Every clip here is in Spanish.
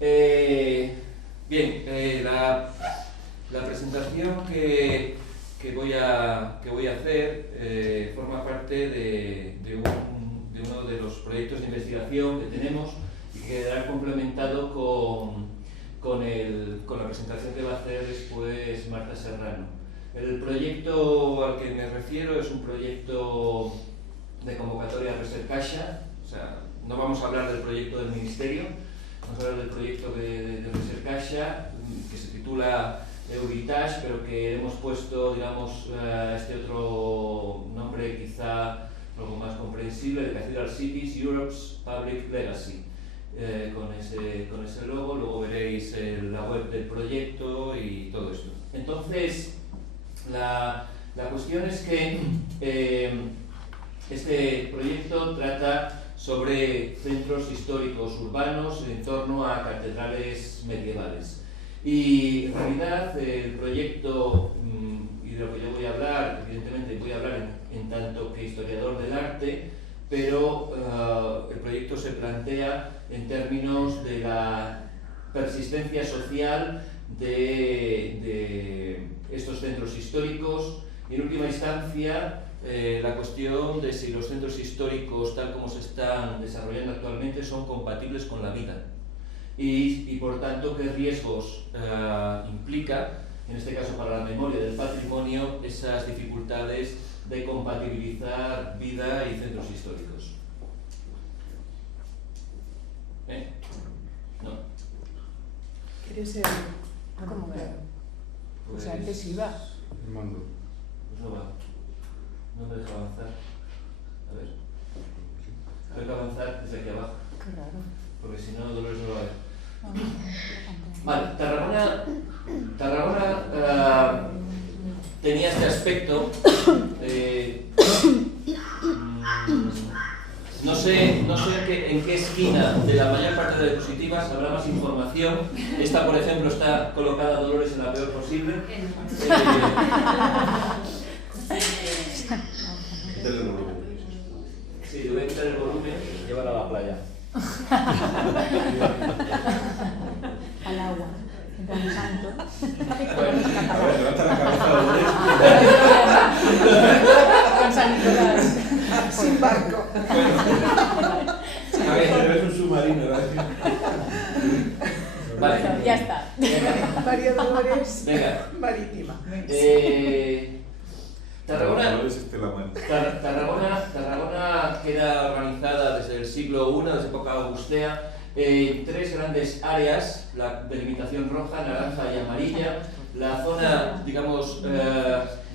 Bien, la presentación que voy a hacer forma parte de uno de los proyectos de investigación que tenemos y que quedará complementado con la presentación que va a hacer después Marta Serrano. El proyecto al que me refiero es un proyecto de convocatoria Recercaixa, o sea, no vamos a hablar del proyecto del Ministerio, vamos a hablar del proyecto de Recercaixa, que se titula Euritage, pero que hemos puesto, digamos, este otro nombre quizá algo más comprensible, de Cathedral Cities, Europe's Public Legacy, con ese logo. Luego veréis la web del proyecto y todo esto. Entonces, la cuestión es que este proyecto trata sobre centros históricos urbanos en torno a catedrales medievales. Y en realidad el proyecto, y de lo que yo voy a hablar, evidentemente voy a hablar en tanto que historiador del arte, pero el proyecto se plantea en términos de la persistencia social de estos centros históricos y en última instancia la cuestión de si los centros históricos tal como se están desarrollando actualmente son compatibles con la vida y por tanto qué riesgos implica, en este caso para la memoria del patrimonio, esas dificultades de compatibilizar vida y centros históricos. ¿No? ¿Quieres ser? ¿Cómo que? Pues antes iba. Mando. Pues no va. No me deja avanzar. A ver. Tengo que avanzar desde aquí abajo. Qué raro. Porque si no, Dolores no lo va a ver. Vale, Tarragona tenía este aspecto. No sé en qué esquina de la mayor parte de diapositivas habrá más información. Esta, por ejemplo, está colocada Dolores en la peor posible. Quítale el volumen. Sí, le voy a quitar el volumen y llevar a la playa. Al agua. En Santo. Bueno, A ver, levanta la cabeza, Dolores. Con San Nicolás. Sin barco. A ver, Es un submarino, ¿verdad? vale. Ya está. María Dolores Venga. Marítima. Tarragona queda organizada desde el siglo I, desde época augustea, en tres grandes áreas: la delimitación roja, naranja y amarilla, la zona, digamos,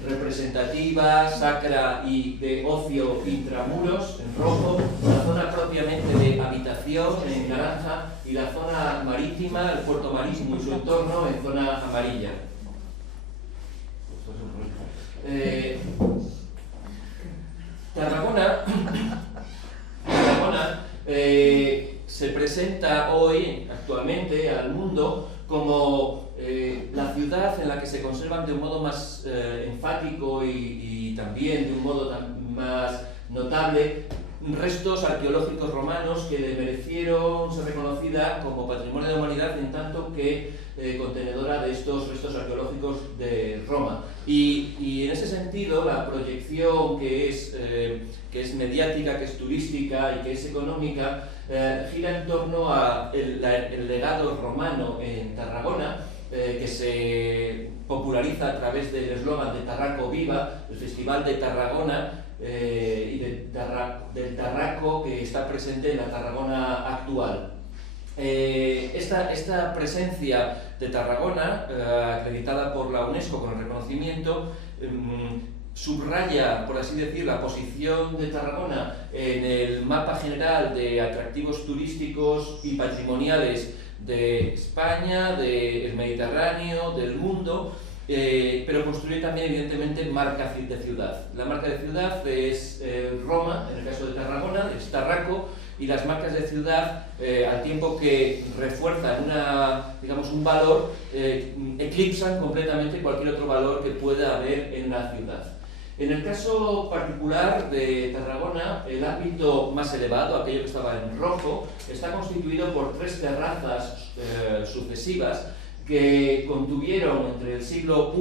representativa, sacra y de ocio intramuros, en rojo, la zona propiamente de habitación, en naranja, y la zona marítima, el puerto marítimo y su entorno, en zona amarilla. Tarragona se presenta hoy, actualmente, al mundo como la ciudad en la que se conservan de un modo más enfático y también de un modo más notable restos arqueológicos romanos que le merecieron ser reconocida como Patrimonio de la Humanidad en tanto que contenedora de estos restos arqueológicos de Roma. Y en ese sentido, la proyección que es mediática, que es turística y que es económica, gira en torno al legado romano en Tarragona, que se populariza a través del eslogan de Tarraco Viva, el Festival de Tarragona, y del Tarraco que está presente en la Tarragona actual. Esta presencia de Tarragona, acreditada por la UNESCO con el reconocimiento, subraya, por así decir, la posición de Tarragona en el mapa general de atractivos turísticos y patrimoniales de España, del Mediterráneo, del mundo, pero construye también, evidentemente, marca de ciudad. La marca de ciudad es Roma, en el caso de Tarragona, es Tarraco, y las marcas de ciudad, al tiempo que refuerzan un valor, eclipsan completamente cualquier otro valor que pueda haber en la ciudad. En el caso particular de Tarragona, el ámbito más elevado, aquello que estaba en rojo, está constituido por 3 terrazas sucesivas que contuvieron entre el siglo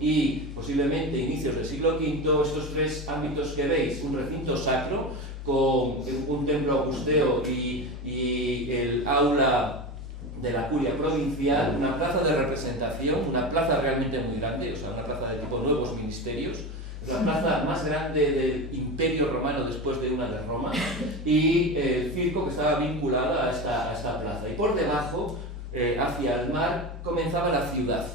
I y posiblemente inicios del siglo V estos 3 ámbitos que veis: un recinto sacro con un templo augusteo y el aula de la curia provincial, una plaza de representación, una plaza realmente muy grande, o sea, una plaza de tipo nuevos ministerios, la plaza más grande del Imperio Romano después de una de Roma, y el circo que estaba vinculado a esta plaza. Y por debajo, hacia el mar, comenzaba la ciudad.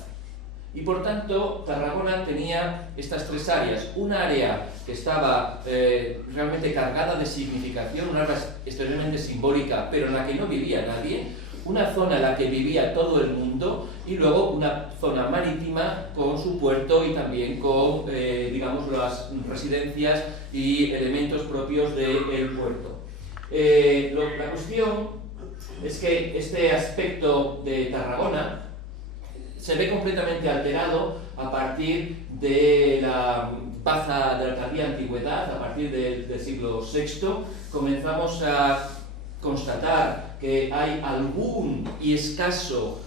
Y por tanto, Tarragona tenía estas 3 áreas. Una área que estaba realmente cargada de significación, una área extremadamente simbólica, pero en la que no vivía nadie. Una zona en la que vivía todo el mundo, y luego una zona marítima con su puerto y también con, digamos, las residencias y elementos propios del puerto. La cuestión es que este aspecto de Tarragona se ve completamente alterado a partir de la baja de la tardía antigüedad, a partir del siglo VI. Comenzamos a constatar que hay algún y escaso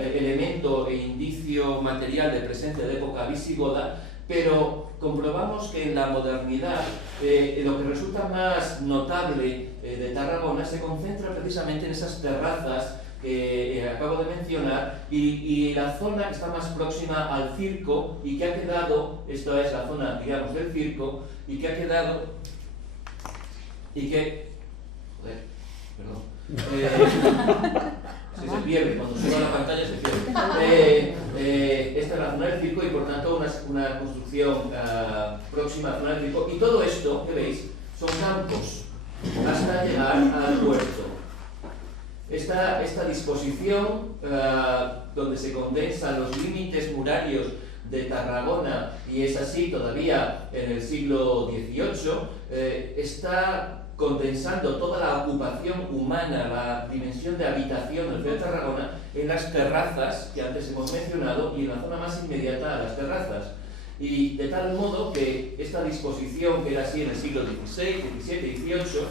elemento e indicio material de presencia de época visigoda, pero comprobamos que en la modernidad lo que resulta más notable de Tarragona se concentra precisamente en esas terrazas que acabo de mencionar y la zona que está más próxima al circo y que ha quedado, esta es la zona, digamos, del circo, y que ha quedado, si se pierde, cuando suba a la pantalla se pierde. Esta es la zona del circo y por tanto una construcción próxima a la zona del circo, y todo esto que veis son campos hasta llegar al puerto. Esta disposición donde se condensan los límites murarios de Tarragona, y es así todavía en el siglo XVIII, está condensando toda la ocupación humana, la dimensión de habitación del ciudad de Tarragona en las terrazas que antes hemos mencionado y en la zona más inmediata a las terrazas. Y de tal modo que esta disposición, que era así en el siglo XVI, XVII, XVIII,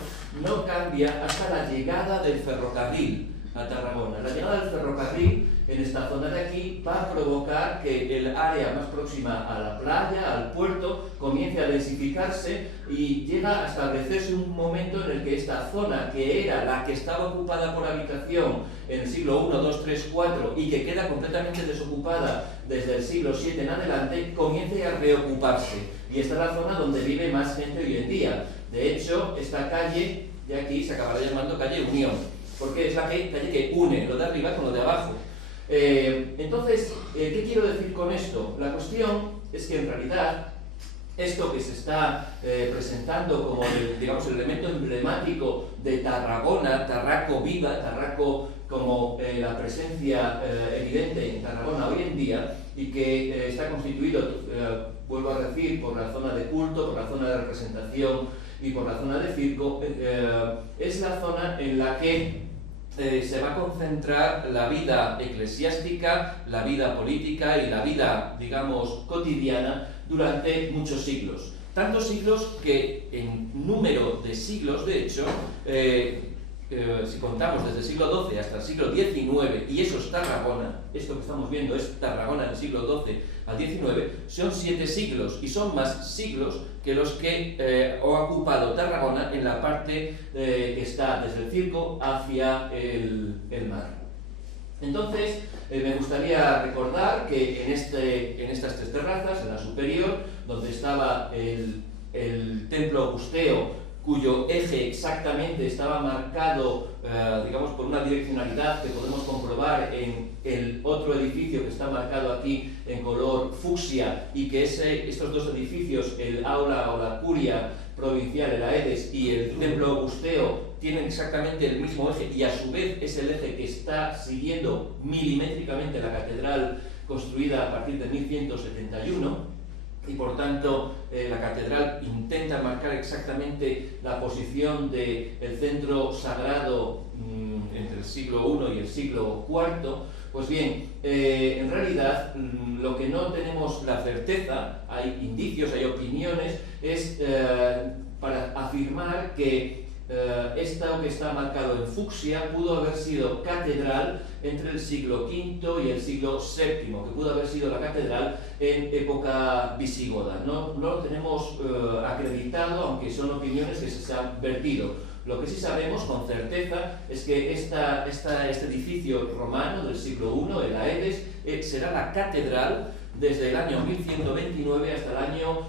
no cambia hasta la llegada del ferrocarril a Tarragona. La llegada del ferrocarril en esta zona de aquí va a provocar que el área más próxima a la playa, al puerto, comience a densificarse y llega a establecerse un momento en el que esta zona, que era la que estaba ocupada por habitación en el siglo I, II, III, IV y que queda completamente desocupada desde el siglo VII en adelante, comience a reocuparse. Y esta es la zona donde vive más gente hoy en día. De hecho, esta calle de aquí se acabará llamando calle Unión, porque es la calle que une lo de arriba con lo de abajo. Entonces, ¿qué quiero decir con esto? La cuestión es que en realidad esto que se está presentando como digamos, el elemento emblemático de Tarragona, Tarraco viva, Tarraco como la presencia evidente en Tarragona hoy en día, y que está constituido, vuelvo a decir, por la zona de culto, por la zona de representación y por la zona de circo, es la zona en la que se va a concentrar la vida eclesiástica, la vida política y la vida, digamos, cotidiana durante muchos siglos. Tantos siglos que en número de siglos, de hecho, si contamos desde el siglo XII hasta el siglo XIX, y eso es Tarragona, esto que estamos viendo es Tarragona del siglo XII al XIX, son 7 siglos, y son más siglos que los que ha ocupado Tarragona en la parte que está desde el circo hacia el mar. Entonces, me gustaría recordar que en estas 3 terrazas, en la superior, donde estaba el templo augusteo, cuyo eje exactamente estaba marcado, digamos, por una direccionalidad que podemos comprobar en el otro edificio que está marcado aquí en color fucsia, y que estos 2 edificios, el aula o la curia provincial, el AEDES, y el templo augusteo, tienen exactamente el mismo eje, y a su vez es el eje que está siguiendo milimétricamente la catedral construida a partir de 1171. Y por tanto, la catedral intenta marcar exactamente la posición del centro sagrado entre el siglo I y el siglo IV, Pues bien, en realidad lo que no tenemos la certeza, hay indicios, hay opiniones, es para afirmar que esto que está marcado en fucsia pudo haber sido catedral entre el siglo V y el siglo VII, que pudo haber sido la catedral en época visigoda. No lo tenemos acreditado, aunque son opiniones que se han vertido. Lo que sí sabemos con certeza es que este edificio romano del siglo I, el Aedes, será la catedral desde el año 1129 hasta el año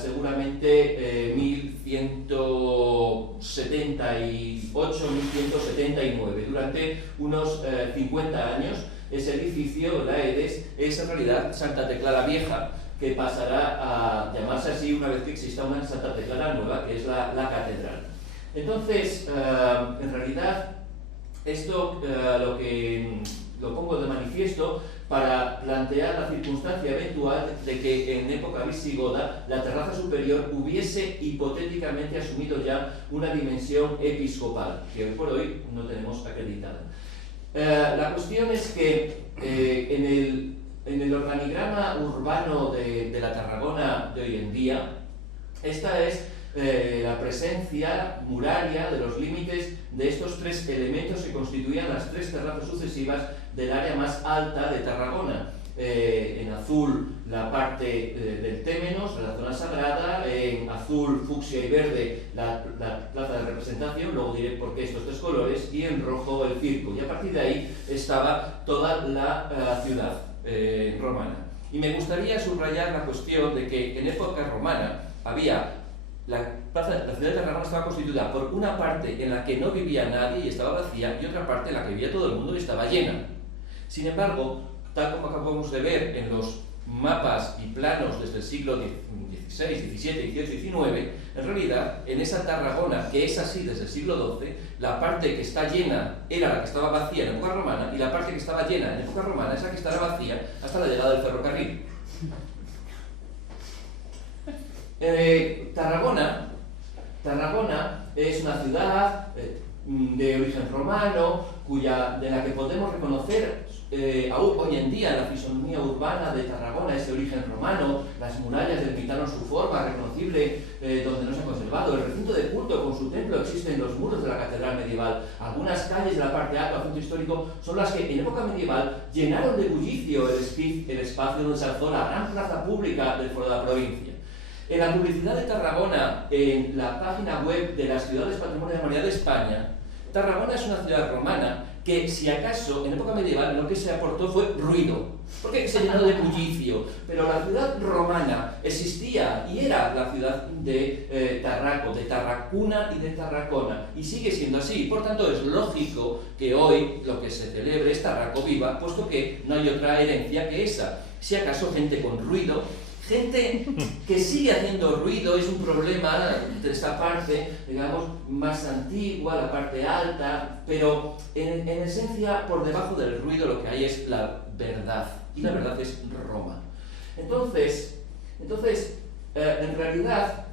seguramente 1178-1179. Durante unos 50 años ese edificio, el Aedes, es en realidad Santa Tecla la Vieja, que pasará a llamarse así una vez que exista una Santa Tecla la Nueva, que es la catedral. Entonces, en realidad, esto lo pongo de manifiesto para plantear la circunstancia eventual de que en época visigoda la terraza superior hubiese hipotéticamente asumido ya una dimensión episcopal, que hoy por hoy no tenemos acreditada. La cuestión es que en el organigrama urbano de la Tarragona de hoy en día, esta es la presencia muraria de los límites de estos tres elementos que constituían las tres terrazas sucesivas del área más alta de Tarragona. En azul la parte del Témenos, la zona sagrada, en azul, fucsia y verde la plaza de representación, luego diré por qué estos tres colores, y en rojo el circo. Y a partir de ahí estaba toda la ciudad romana. Y me gustaría subrayar la cuestión de que en época romana había la ciudad de Tarragona estaba constituida por una parte en la que no vivía nadie y estaba vacía, y otra parte en la que vivía todo el mundo y estaba llena. Sin embargo, tal como acabamos de ver en los mapas y planos desde el siglo XVI, XVII, XVIII y XIX, en realidad, en esa Tarragona, que es así desde el siglo XII, la parte que está llena era la que estaba vacía en época romana, y la parte que estaba llena en época romana es la que estará vacía hasta la llegada del ferrocarril. Tarragona es una ciudad de origen romano, de la que podemos reconocer aún hoy en día la fisonomía urbana de Tarragona, ese origen romano, las murallas delimitaron su forma reconocible donde no se ha conservado, el recinto de culto con su templo existe en los muros de la catedral medieval, algunas calles de la parte alta del centro histórico son las que en época medieval llenaron de bullicio el espacio donde se alzó la gran plaza pública del foro de la provincia. En la publicidad de Tarragona, en la página web de las Ciudades Patrimonio de la Humanidad de España, Tarragona es una ciudad romana que, si acaso, en época medieval lo que se aportó fue ruido, porque se llenó de bullicio, pero la ciudad romana existía y era la ciudad de Tarraco, de Tarracuna y de Tarracona, y sigue siendo así. Por tanto, es lógico que hoy lo que se celebre es Tarraco viva, puesto que no hay otra herencia que esa. Si acaso, gente con ruido, gente que sigue haciendo ruido, es un problema de esta parte, digamos, más antigua, la parte alta, pero en esencia, por debajo del ruido lo que hay es la verdad, y la verdad es Roma. Entonces en realidad,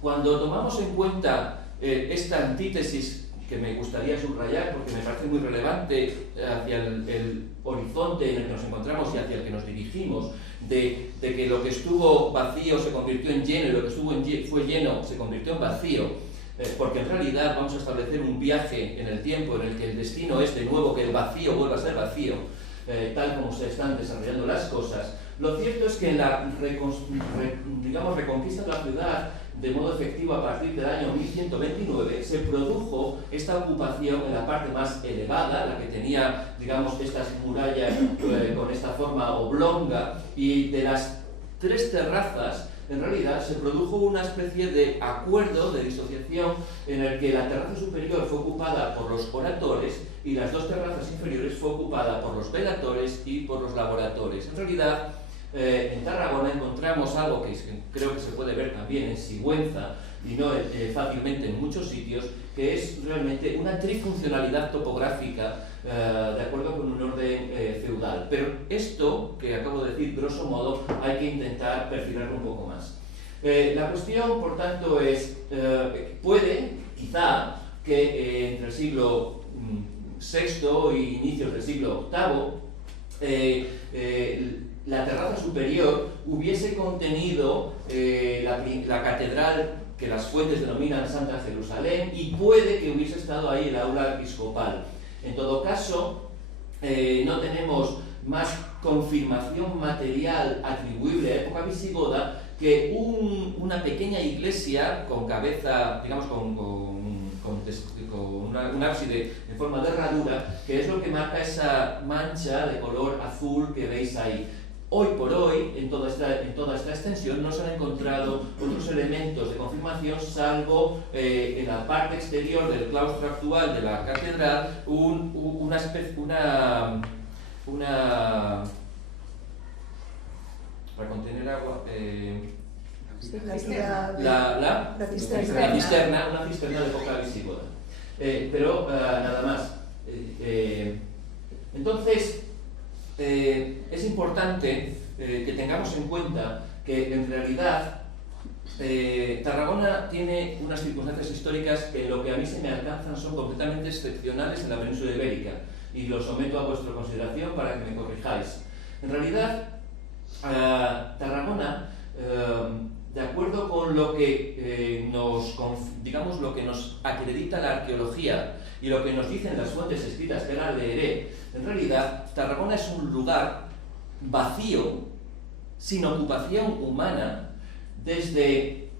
cuando tomamos en cuenta esta antítesis que me gustaría subrayar porque me parece muy relevante hacia el horizonte en el que nos encontramos y hacia el que nos dirigimos, de que lo que estuvo vacío se convirtió en lleno y lo que fue lleno se convirtió en vacío, porque en realidad vamos a establecer un viaje en el tiempo en el que el destino es de nuevo que el vacío vuelva a ser vacío, tal como se están desarrollando las cosas. Lo cierto es que en la reconquista de la ciudad de modo efectivo a partir del año 1129 se produjo esta ocupación en la parte más elevada, la que tenía, digamos, estas murallas con esta forma oblonga, y de las tres terrazas en realidad se produjo una especie de acuerdo de disociación en el que la terraza superior fue ocupada por los oratores y las dos terrazas inferiores fue ocupada por los velatores y por los laboratores. En realidad, en Tarragona encontramos algo que creo que se puede ver también en Sigüenza y no fácilmente en muchos sitios, que es realmente una trifuncionalidad topográfica de acuerdo con un orden feudal. Pero esto que acabo de decir, grosso modo, hay que intentar perfilarlo un poco más. La cuestión, por tanto, es, puede, quizá, que entre el siglo VI y inicios del siglo VIII la terraza superior hubiese contenido la catedral que las fuentes denominan Santa Jerusalén, y puede que hubiese estado ahí el aula episcopal. En todo caso, no tenemos más confirmación material atribuible a época visigoda que una pequeña iglesia con cabeza, digamos, con un ábside en forma de herradura, que es lo que marca esa mancha de color azul que veis ahí. Hoy por hoy, en toda esta extensión, no se han encontrado otros elementos de confirmación, salvo en la parte exterior del claustro actual de la catedral, para contener agua, La cisterna, una cisterna de época visigoda. Pero nada más. Entonces, es importante que tengamos en cuenta que en realidad Tarragona tiene unas circunstancias históricas que en lo que a mí se me alcanzan son completamente excepcionales en la península ibérica, y lo someto a vuestra consideración para que me corrijáis. En realidad, Tarragona, de acuerdo con lo que lo que nos acredita la arqueología y lo que nos dicen las fuentes escritas, que ahora leeré, en realidad Tarragona es un lugar vacío, sin ocupación humana, desde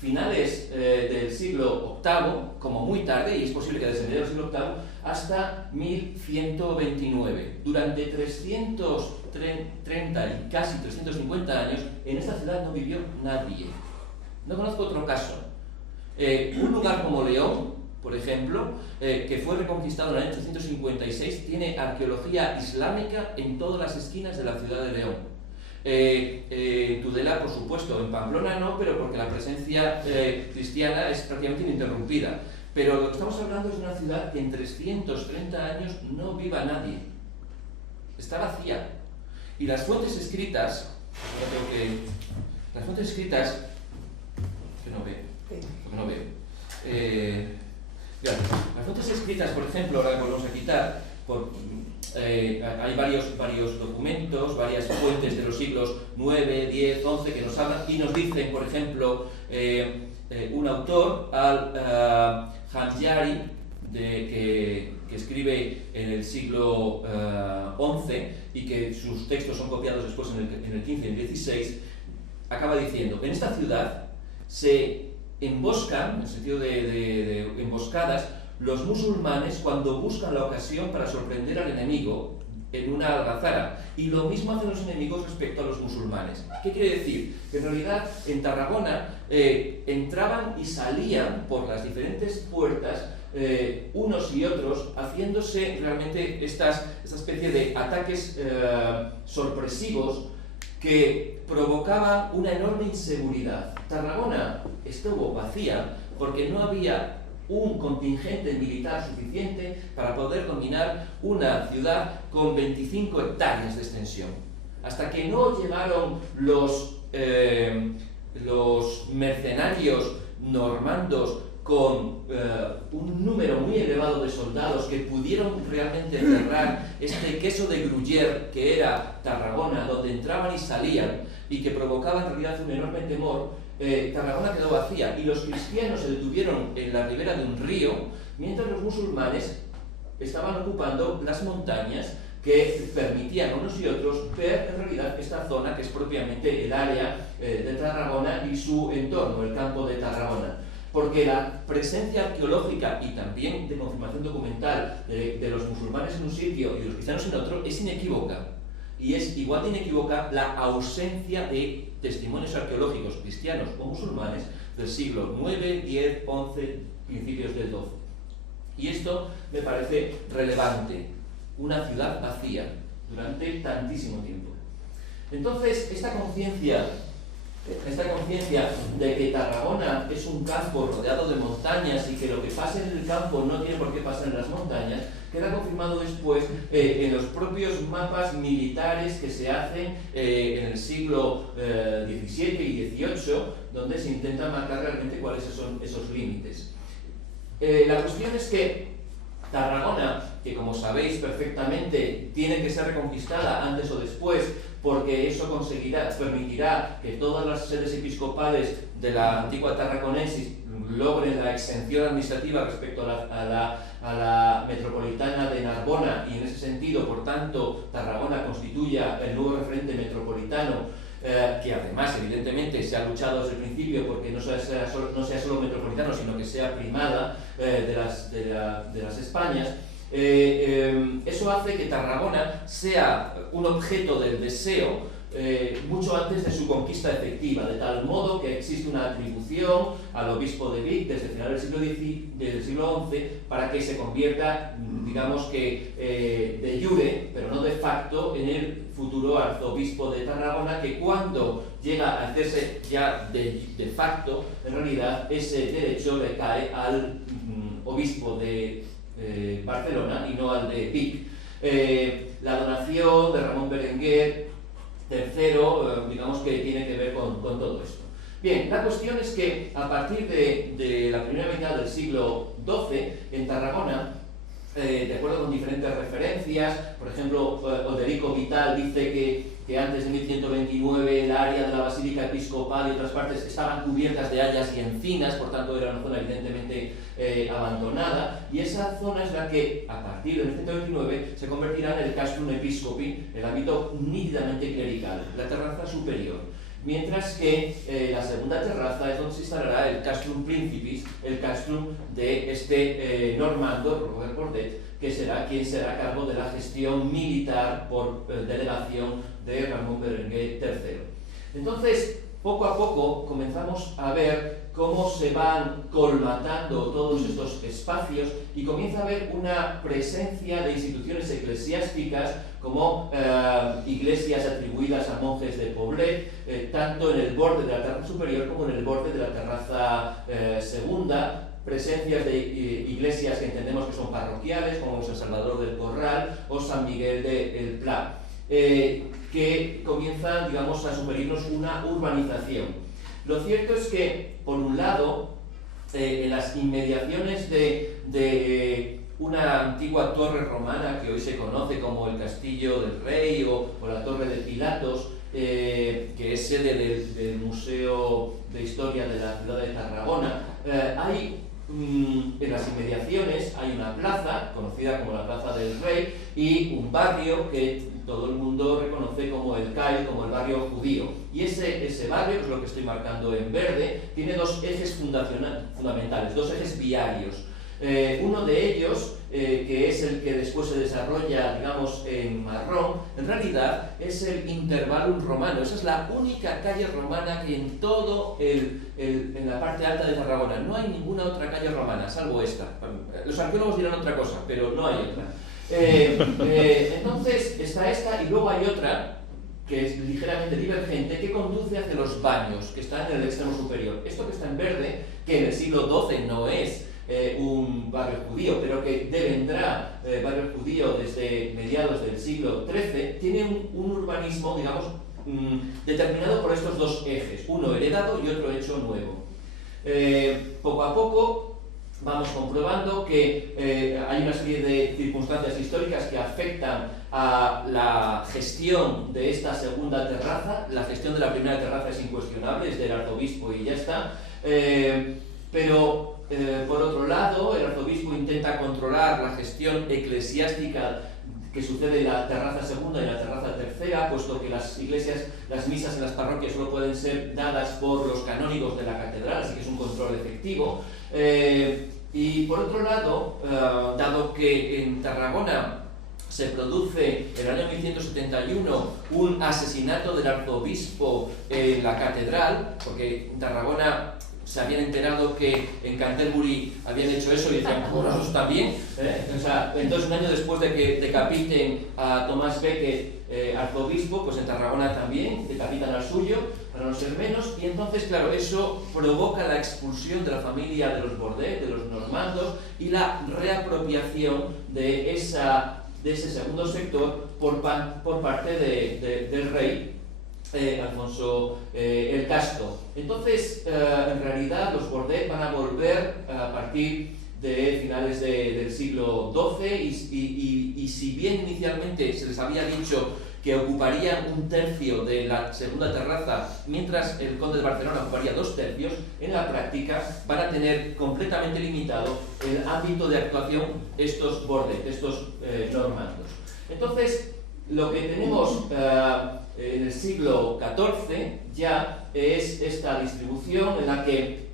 finales del siglo VIII, como muy tarde, y es posible que desde mediados del siglo VIII, hasta 1129. Durante 330 y casi 350 años, en esta ciudad no vivió nadie. No conozco otro caso. Un lugar como León, por ejemplo, que fue reconquistado en el año 856, tiene arqueología islámica en todas las esquinas de la ciudad de León. Tudela, por supuesto, en Pamplona no, pero porque la presencia cristiana es prácticamente ininterrumpida. Pero lo que estamos hablando es de una ciudad que en 330 años no viva nadie. Está vacía. Y las fuentes escritas, las fuentes escritas, que no veo, las fuentes escritas, por ejemplo, ahora volvemos a quitar, hay varios documentos, varias fuentes de los siglos 9, 10, 11 que nos hablan y nos dicen, por ejemplo, un autor, Al-Hamjari, que escribe en el siglo XI y que sus textos son copiados después en el XV y en el XVI, acaba diciendo: en esta ciudad se emboscan, en el sentido de emboscadas, los musulmanes cuando buscan la ocasión para sorprender al enemigo en una algazara, y lo mismo hacen los enemigos respecto a los musulmanes. ¿Qué quiere decir? Que en realidad en Tarragona entraban y salían por las diferentes puertas unos y otros, haciéndose realmente esta especie de ataques sorpresivos que provocaban una enorme inseguridad. Tarragona estuvo vacía porque no había un contingente militar suficiente para poder dominar una ciudad con 25 hectáreas de extensión. Hasta que no llegaron los mercenarios normandos con un número muy elevado de soldados que pudieron realmente cerrar este queso de Gruyère que era Tarragona, donde entraban y salían y que provocaba en realidad un enorme temor, Tarragona quedó vacía y los cristianos se detuvieron en la ribera de un río, mientras los musulmanes estaban ocupando las montañas que permitían a unos y otros ver en realidad esta zona que es propiamente el área de Tarragona y su entorno, el campo de Tarragona. Porque la presencia arqueológica y también de confirmación documental de los musulmanes en un sitio y de los cristianos en otro es inequívoca. Y es igual de inequívoca la ausencia de testimonios arqueológicos cristianos o musulmanes del siglo IX, X, XI, principios del XII. Y esto me parece relevante, una ciudad vacía durante tantísimo tiempo. Entonces, esta conciencia de que Tarragona es un campo rodeado de montañas y que lo que pasa en el campo no tiene por qué pasar en las montañas, queda confirmado después en los propios mapas militares que se hacen en el siglo XVII y XVIII, donde se intenta marcar realmente cuáles son esos límites. La cuestión es que Tarragona que, como sabéis perfectamente, tiene que ser reconquistada antes o después, porque eso permitirá que todas las sedes episcopales de la antigua Tarraconensis logren la exención administrativa respecto a la metropolitana de Narbona, y en ese sentido, por tanto, Tarragona constituya el nuevo referente metropolitano, que además, evidentemente, se ha luchado desde el principio porque no sea solo metropolitano, sino que sea primada de las Españas. Eso hace que Tarragona sea un objeto del deseo mucho antes de su conquista efectiva, de tal modo que existe una atribución al obispo de Vic desde el final del siglo XI para que se convierta, digamos que de jure, pero no de facto, en el futuro arzobispo de Tarragona, que cuando llega a hacerse ya de facto, en realidad ese derecho le cae al obispo de Barcelona y no al de Vic. La donación de Ramón Berenguer III, digamos que tiene que ver con todo esto. Bien, la cuestión es que a partir de la primera mitad del siglo XII, en Tarragona, de acuerdo con diferentes referencias, por ejemplo, Oderico Vital dice que antes de 1129 el área de la Basílica Episcopal y otras partes estaban cubiertas de hayas y encinas, por tanto era una zona evidentemente abandonada, y esa zona es la que a partir de 1129 se convertirá en el Castrum Episcopi, el ámbito nítidamente clerical, la terraza superior. Mientras que la segunda terraza es donde se instalará el Castrum Principis, el castrum de este normando, Robert Bordet, que será quien será a cargo de la gestión militar por delegación de Ramón Berenguer III. Entonces, poco a poco comenzamos a ver cómo se van colmatando todos estos espacios y comienza a haber una presencia de instituciones eclesiásticas como iglesias atribuidas a monjes de Poblet, tanto en el borde de la terraza superior como en el borde de la terraza segunda, presencias de iglesias que entendemos que son parroquiales, como San Salvador del Corral o San Miguel del Pla, que comienzan, digamos, a sugerirnos una urbanización. Lo cierto es que, por un lado, en las inmediaciones de una antigua torre romana que hoy se conoce como el Castillo del Rey o la Torre de Pilatos, que es sede del Museo de Historia de la ciudad de Tarragona, en las inmediaciones hay una plaza, conocida como la Plaza del Rey, y un barrio que todo el mundo reconoce como el CAIL, como el barrio judío. Y ese barrio, que es lo que estoy marcando en verde, tiene dos ejes fundamentales, dos ejes viarios. Uno de ellos, que es el que después se desarrolla, digamos, en marrón, en realidad es el Intervalum romano. Esa es la única calle romana que en todo en la parte alta de Tarragona. No hay ninguna otra calle romana, salvo esta. Los arqueólogos dirán otra cosa, pero no hay otra. Entonces está esta y luego hay otra que es ligeramente divergente, que conduce hacia los baños, que están en el extremo superior. Esto que está en verde, que en el siglo XII no es un barrio judío, pero que devendrá barrio judío desde mediados del siglo XIII, tiene un urbanismo, digamos, determinado por estos dos ejes, uno heredado y otro hecho nuevo. Poco a poco vamos comprobando que hay una serie de circunstancias históricas que afectan a la gestión de esta segunda terraza. La gestión de la primera terraza es incuestionable, es del arzobispo y ya está, pero por otro lado, el arzobispo intenta controlar la gestión eclesiástica que sucede en la terraza segunda y la terraza tercera, puesto que las iglesias, las misas en las parroquias solo pueden ser dadas por los canónigos de la catedral, así que es un control efectivo. Y por otro lado, dado que en Tarragona se produce en el año 1171 un asesinato del arzobispo en la catedral, porque en Tarragona se habían enterado que en Canterbury habían hecho eso y decían, bueno, nosotros también. O sea, entonces un año después de que decapiten a Tomás Becket, arzobispo, pues en Tarragona también decapitan al suyo, para no ser menos, y entonces, claro, eso provoca la expulsión de la familia de los Bordet, de los normandos, y la reapropiación de ese segundo sector por parte del rey Alfonso el Casto. Entonces, en realidad, los Bordet van a volver a partir de finales del siglo XII y si bien inicialmente se les había dicho que ocuparían un tercio de la segunda terraza, mientras el conde de Barcelona ocuparía 2/3, en la práctica van a tener completamente limitado el ámbito de actuación estos bordes, estos normandos. Entonces, lo que tenemos en el siglo XIV ya es esta distribución en la que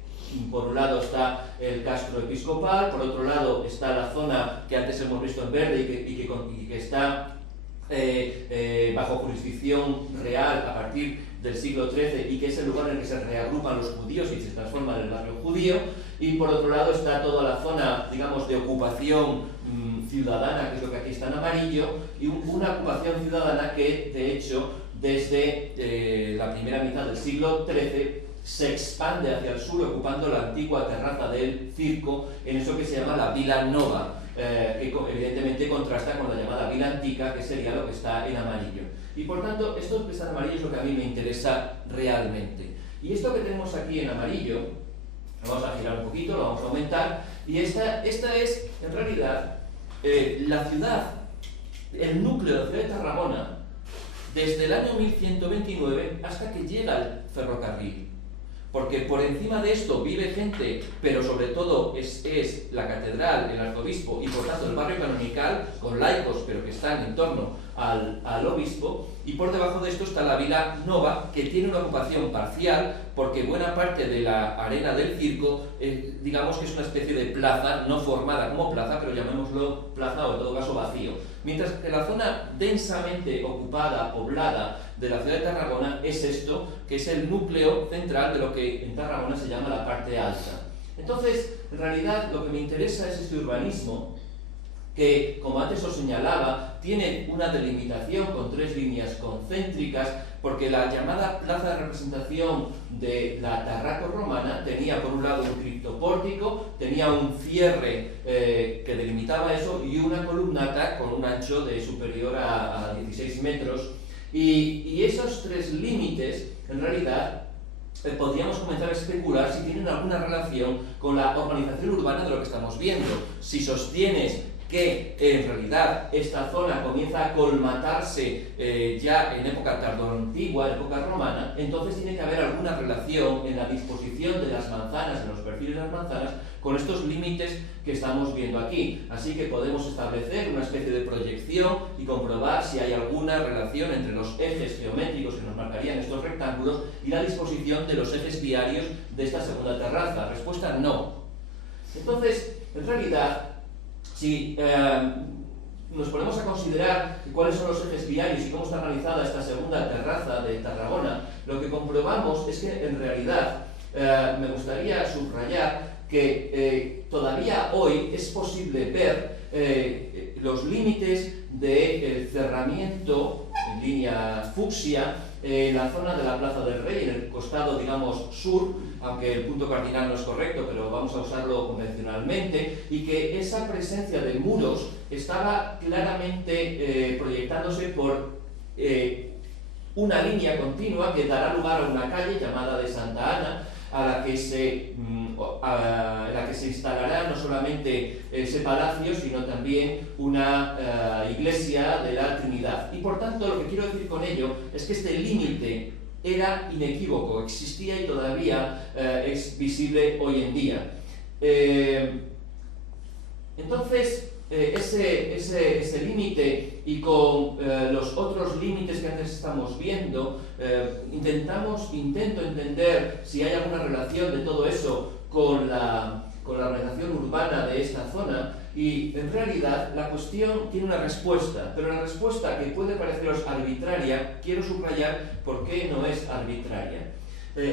por un lado está el castro episcopal, por otro lado está la zona que antes hemos visto en verde y que está bajo jurisdicción real a partir del siglo XIII y que es el lugar en el que se reagrupan los judíos y se transforma en el barrio judío, y por otro lado está toda la zona, digamos, de ocupación ciudadana, que es lo que aquí está en amarillo, y una ocupación ciudadana que, de hecho, desde la primera mitad del siglo XIII se expande hacia el sur, ocupando la antigua terraza del circo, en eso que se llama la Vila Nova, que evidentemente contrasta con la llamada Vila Antica, que sería lo que está en amarillo. Y por tanto, esto que está en amarillo es lo que a mí me interesa realmente. Y esto que tenemos aquí en amarillo, lo vamos a girar un poquito, lo vamos a aumentar, y esta es, en realidad, la ciudad, el núcleo de la ciudad de Tarragona, desde el año 1129 hasta que llega el ferrocarril. Porque por encima de esto vive gente, pero sobre todo es la catedral, el arzobispo y por tanto el barrio canonical, con laicos, pero que están en torno al obispo, y por debajo de esto está la Vila Nova, que tiene una ocupación parcial, porque buena parte de la arena del circo, digamos que es una especie de plaza, no formada como plaza, pero llamémoslo plaza o en todo caso vacío. Mientras que la zona densamente ocupada, poblada de la ciudad de Tarragona es esto, que es el núcleo central de lo que en Tarragona se llama la parte alta. Entonces, en realidad, lo que me interesa es este urbanismo, que, como antes os señalaba, tiene una delimitación con 3 líneas concéntricas, porque la llamada plaza de representación de la Tarraco romana tenía por un lado un criptopórtico, tenía un cierre que delimitaba eso y una columnata con un ancho de superior a 16 metros. Y esos 3 límites, en realidad, podríamos comenzar a especular si tienen alguna relación con la organización urbana de lo que estamos viendo. Si sostienes que en realidad esta zona comienza a colmatarse ya en época tardoantigua, en época romana, entonces tiene que haber alguna relación en la disposición de las manzanas, en los perfiles de las manzanas, con estos límites que estamos viendo aquí. Así que podemos establecer una especie de proyección y comprobar si hay alguna relación entre los ejes geométricos que nos marcarían estos rectángulos y la disposición de los ejes viarios de esta segunda terraza. Respuesta: no. Entonces, en realidad, si nos ponemos a considerar cuáles son los ejes viarios y cómo está organizada esta segunda terraza de Tarragona, lo que comprobamos es que en realidad me gustaría subrayar que todavía hoy es posible ver los límites del cerramiento en línea fucsia en la zona de la Plaza del Rey, en el costado, digamos, sur, aunque el punto cardinal no es correcto, pero vamos a usarlo convencionalmente, y que esa presencia de muros estaba claramente proyectándose por una línea continua que dará lugar a una calle llamada de Santa Ana, a la que se instalará no solamente ese palacio, sino también una iglesia de la Trinidad. Y por tanto, lo que quiero decir con ello es que este límite era inequívoco, existía y todavía es visible hoy en día. Entonces, ese límite y con los otros límites que antes estamos viendo, intento entender si hay alguna relación de todo eso con la organización urbana de esta zona, y en realidad la cuestión tiene una respuesta, pero la respuesta, que puede pareceros arbitraria, quiero subrayar por qué no es arbitraria.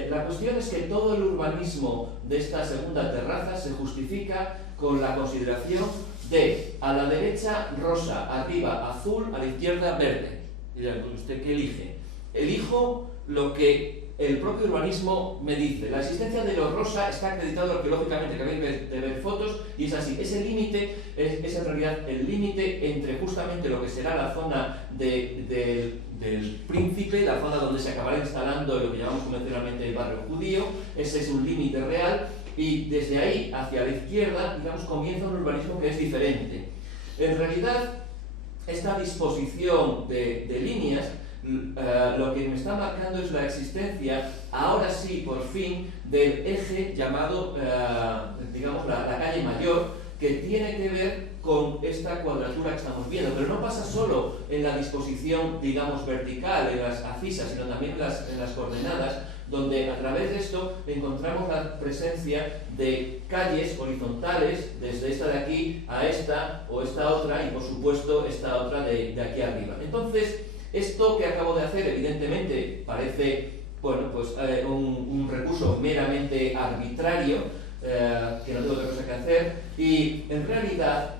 La cuestión es que todo el urbanismo de esta segunda terraza se justifica con la consideración de a la derecha rosa, arriba azul, a la izquierda verde. Y dirán, ¿usted qué elige? Elijo lo que el propio urbanismo me dice. La existencia de lo rosa está acreditado arqueológicamente, que acabáis de ver fotos, y es así. Ese límite es en realidad el límite entre justamente lo que será la zona del Príncipe, la zona donde se acabará instalando lo que llamamos convencionalmente el barrio judío. Ese es un límite real, y desde ahí hacia la izquierda, digamos, comienza un urbanismo que es diferente. En realidad, esta disposición de líneas lo que me está marcando es la existencia, ahora sí, por fin, del eje llamado, digamos, la calle Mayor, que tiene que ver con esta cuadratura que estamos viendo, pero no pasa solo en la disposición, digamos, vertical, en las abscisas, sino también en las coordenadas, donde a través de esto encontramos la presencia de calles horizontales, desde esta de aquí a esta o esta otra, y por supuesto esta otra de aquí arriba. Entonces, esto que acabo de hacer, evidentemente, parece, bueno, pues un recurso meramente arbitrario, que no tengo otra cosa que hacer, y en realidad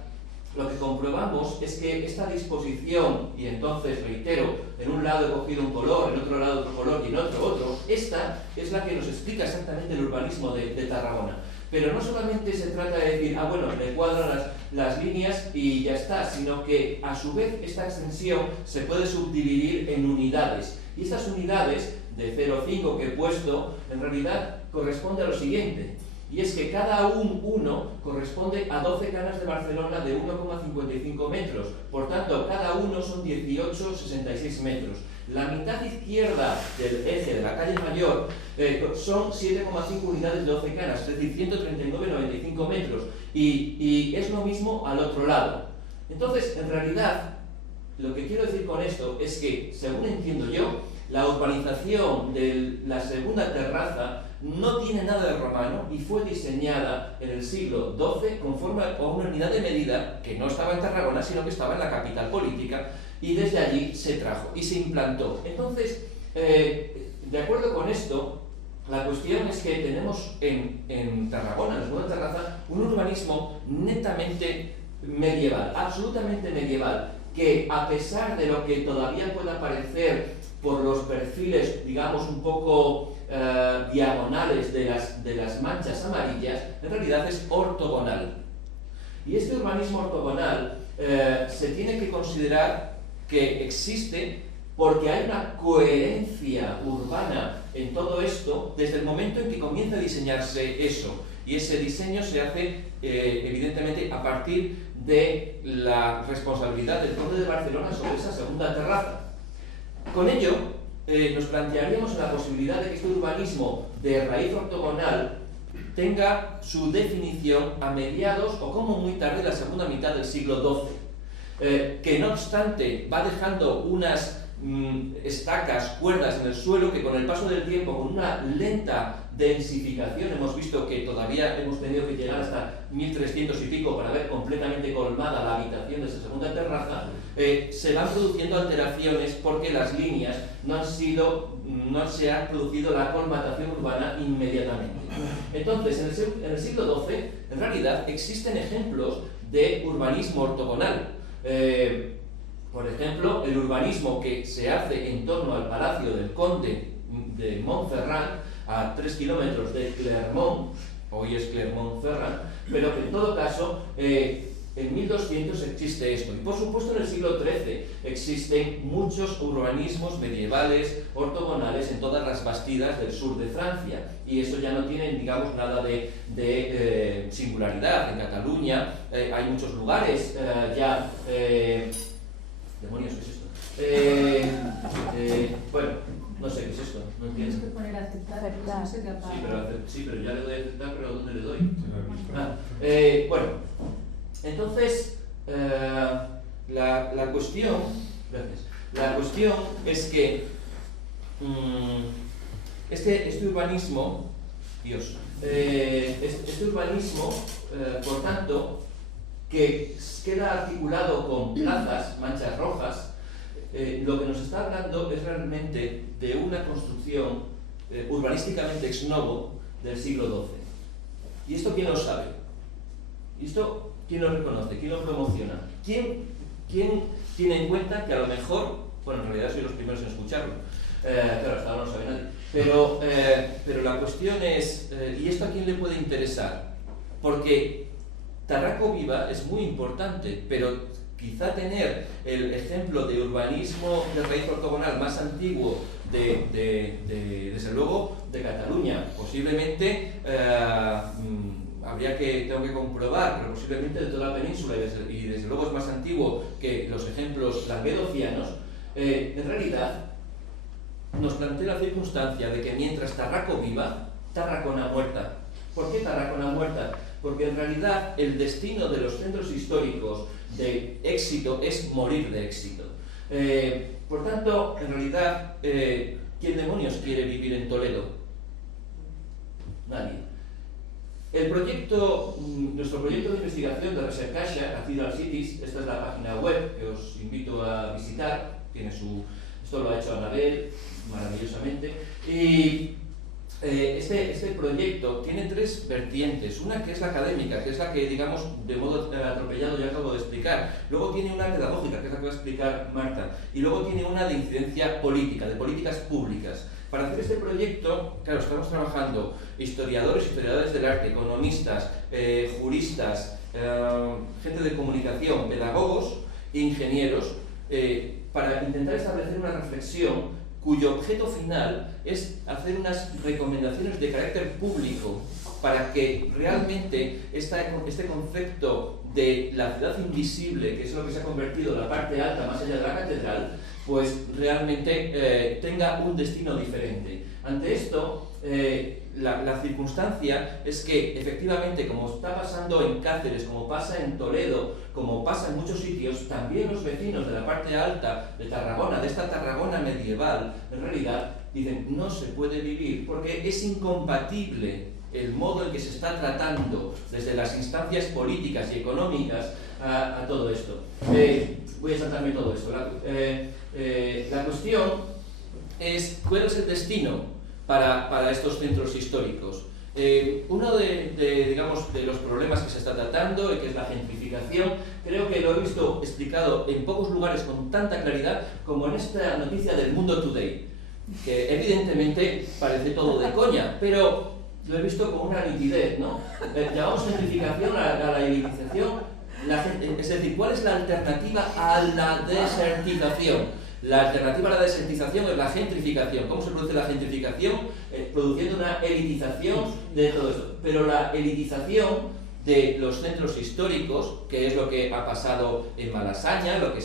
lo que comprobamos es que esta disposición, y entonces reitero, en un lado he cogido un color, en otro lado otro color y en otro, esta es la que nos explica exactamente el urbanismo de Tarragona. Pero no solamente se trata de decir, bueno, le cuadran las líneas y ya está, sino que a su vez esta extensión se puede subdividir en unidades. Y estas unidades de 0,5 que he puesto, en realidad corresponde a lo siguiente. Y es que cada 1 corresponde a 12 canas de Barcelona de 1,55 metros. Por tanto, cada uno son 18,66 metros. La mitad izquierda del eje de la calle Mayor son 7,5 unidades de 12 canas, es decir, 139,95 metros. Y es lo mismo al otro lado. Entonces, en realidad, lo que quiero decir con esto es que, según entiendo yo, la urbanización de la segunda terraza no tiene nada de romano y fue diseñada en el siglo XII conforme a una unidad de medida que no estaba en Tarragona, sino que estaba en la capital política, y desde allí se trajo y se implantó. Entonces, de acuerdo con esto, la cuestión es que tenemos en Tarragona, en la segunda terraza, un urbanismo netamente medieval, absolutamente medieval, que a pesar de lo que todavía pueda parecer por los perfiles, digamos, un poco diagonales de las manchas amarillas, en realidad es ortogonal. Y este urbanismo ortogonal se tiene que considerar que existe porque hay una coherencia urbana en todo esto desde el momento en que comienza a diseñarse eso. Y ese diseño se hace, evidentemente, a partir de la responsabilidad del Conde de Barcelona sobre esa segunda terraza. Con ello, nos plantearíamos la posibilidad de que este urbanismo de raíz ortogonal tenga su definición a mediados o como muy tarde la segunda mitad del siglo XII, que no obstante va dejando unas estacas, cuerdas en el suelo que con el paso del tiempo, con una lenta densificación, hemos visto que todavía hemos tenido que llegar hasta 1300 y pico para ver completamente colmada la habitación de esa segunda terraza, se van produciendo alteraciones porque las líneas no se ha producido la colmatación urbana inmediatamente. Entonces, en el siglo XII, en realidad, existen ejemplos de urbanismo ortogonal. Por ejemplo, el urbanismo que se hace en torno al Palacio del Conde de Montferrand, a 3 kilómetros de Clermont, hoy es Clermont-Ferrand, pero que en todo caso, en 1200 existe esto. Y por supuesto en el siglo XIII existen muchos urbanismos medievales, ortogonales, en todas las bastidas del sur de Francia. Y eso ya no tiene, digamos, nada de singularidad. En Cataluña hay muchos lugares ya... demonios, ¿qué es esto? Bueno, no sé qué es esto, no entiendo. Tienes que poner aceptar, no sé qué apaga. Sí, pero ya le doy a aceptar, pero ¿dónde le doy? Bueno, entonces, la cuestión, gracias, la cuestión es que este urbanismo, este urbanismo, por tanto, que queda articulado con plazas, manchas rojas, lo que nos está hablando es realmente de una construcción urbanísticamente ex novo del siglo XII. ¿Y esto quién lo sabe? ¿Y esto quién lo reconoce? ¿Quién lo promociona? ¿Quién tiene en cuenta que a lo mejor, bueno, en realidad soy los primeros en escucharlo, claro, hasta ahora no sabe nadie, pero la cuestión es, ¿y esto a quién le puede interesar? Porque Tarraco Viva es muy importante, pero quizá tener el ejemplo de urbanismo de raíz ortogonal más antiguo desde luego, de Cataluña. Posiblemente, tengo que comprobar, pero posiblemente de toda la península, y desde luego es más antiguo que los ejemplos languedocianos. En realidad, nos plantea la circunstancia de que mientras Tarraco viva, Tarragona muerta. ¿Por qué Tarragona muerta? Porque en realidad el destino de los centros históricos de éxito es morir de éxito. Por tanto, en realidad, ¿quién demonios quiere vivir en Toledo? Nadie. Nuestro proyecto de investigación de Recercaxa, Cathedral Cities, esta es la página web que os invito a visitar, esto lo ha hecho Anabel maravillosamente, y este proyecto tiene tres vertientes. Una que es la académica, que es la que, digamos, de modo atropellado ya acabo de explicar. Luego tiene una pedagógica, que es la que va a explicar Marta. Y luego tiene una de incidencia política, de políticas públicas. Para hacer este proyecto, claro, estamos trabajando historiadores del arte, economistas, juristas, gente de comunicación, pedagogos e ingenieros, para intentar establecer una reflexión cuyo objeto final es hacer unas recomendaciones de carácter público para que realmente este concepto de la ciudad invisible, que es lo que se ha convertido en la parte alta más allá de la catedral, pues realmente tenga un destino diferente. Ante esto, la circunstancia es que efectivamente, como está pasando en Cáceres, como pasa en Toledo, como pasa en muchos sitios, también los vecinos de la parte alta de Tarragona, de esta Tarragona medieval, en realidad dicen no se puede vivir porque es incompatible el modo en que se está tratando desde las instancias políticas y económicas a todo esto. Voy a saltarme todo esto. La cuestión es cuál es el destino para estos centros históricos. Uno de los problemas que se está tratando, que es la gentrificación, creo que lo he visto explicado en pocos lugares con tanta claridad como en esta noticia del Mundo Today, que evidentemente parece todo de coña, pero lo he visto con una nitidez, ¿no? Llamamos gentrificación a la elitización, es decir, ¿cuál es la alternativa a la desertización? La alternativa a la desertización es la gentrificación. ¿Cómo se produce la gentrificación? Produciendo una elitización de todo esto. Pero la elitización de los centros históricos, que es lo que ha pasado en Malasaña, lo que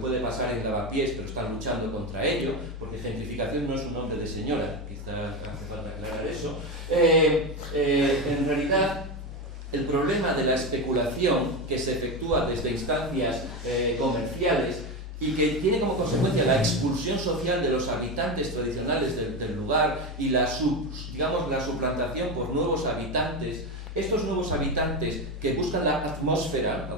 puede pasar en Lavapiés, pero están luchando contra ello, porque gentrificación no es un nombre de señora, quizás hace falta aclarar eso. En realidad, el problema de la especulación que se efectúa desde instancias comerciales y que tiene como consecuencia la expulsión social de los habitantes tradicionales del lugar y la suplantación por nuevos habitantes. Estos nuevos habitantes que buscan la atmósfera,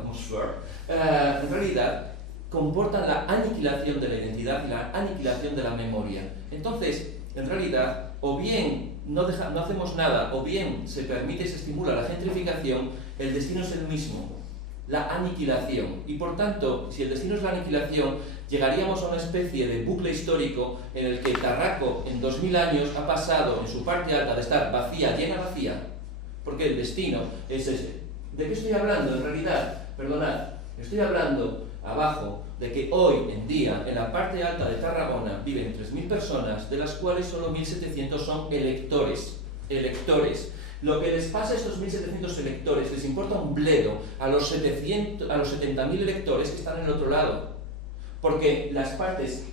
en realidad comportan la aniquilación de la identidad y la aniquilación de la memoria. Entonces, en realidad, o bien no hacemos nada, o bien se estimula la gentrificación, el destino es el mismo. La aniquilación. Y por tanto, si el destino es la aniquilación, llegaríamos a una especie de bucle histórico en el que Tarraco en 2000 años ha pasado en su parte alta de estar vacía, llena vacía, porque el destino es ese. ¿De qué estoy hablando? En realidad, perdonad, estoy hablando abajo de que hoy en día en la parte alta de Tarragona viven 3.000 personas, de las cuales solo 1.700 son electores. Lo que les pasa a estos 1.700 electores les importa un bledo a los 70.000 electores que están en el otro lado. Porque las partes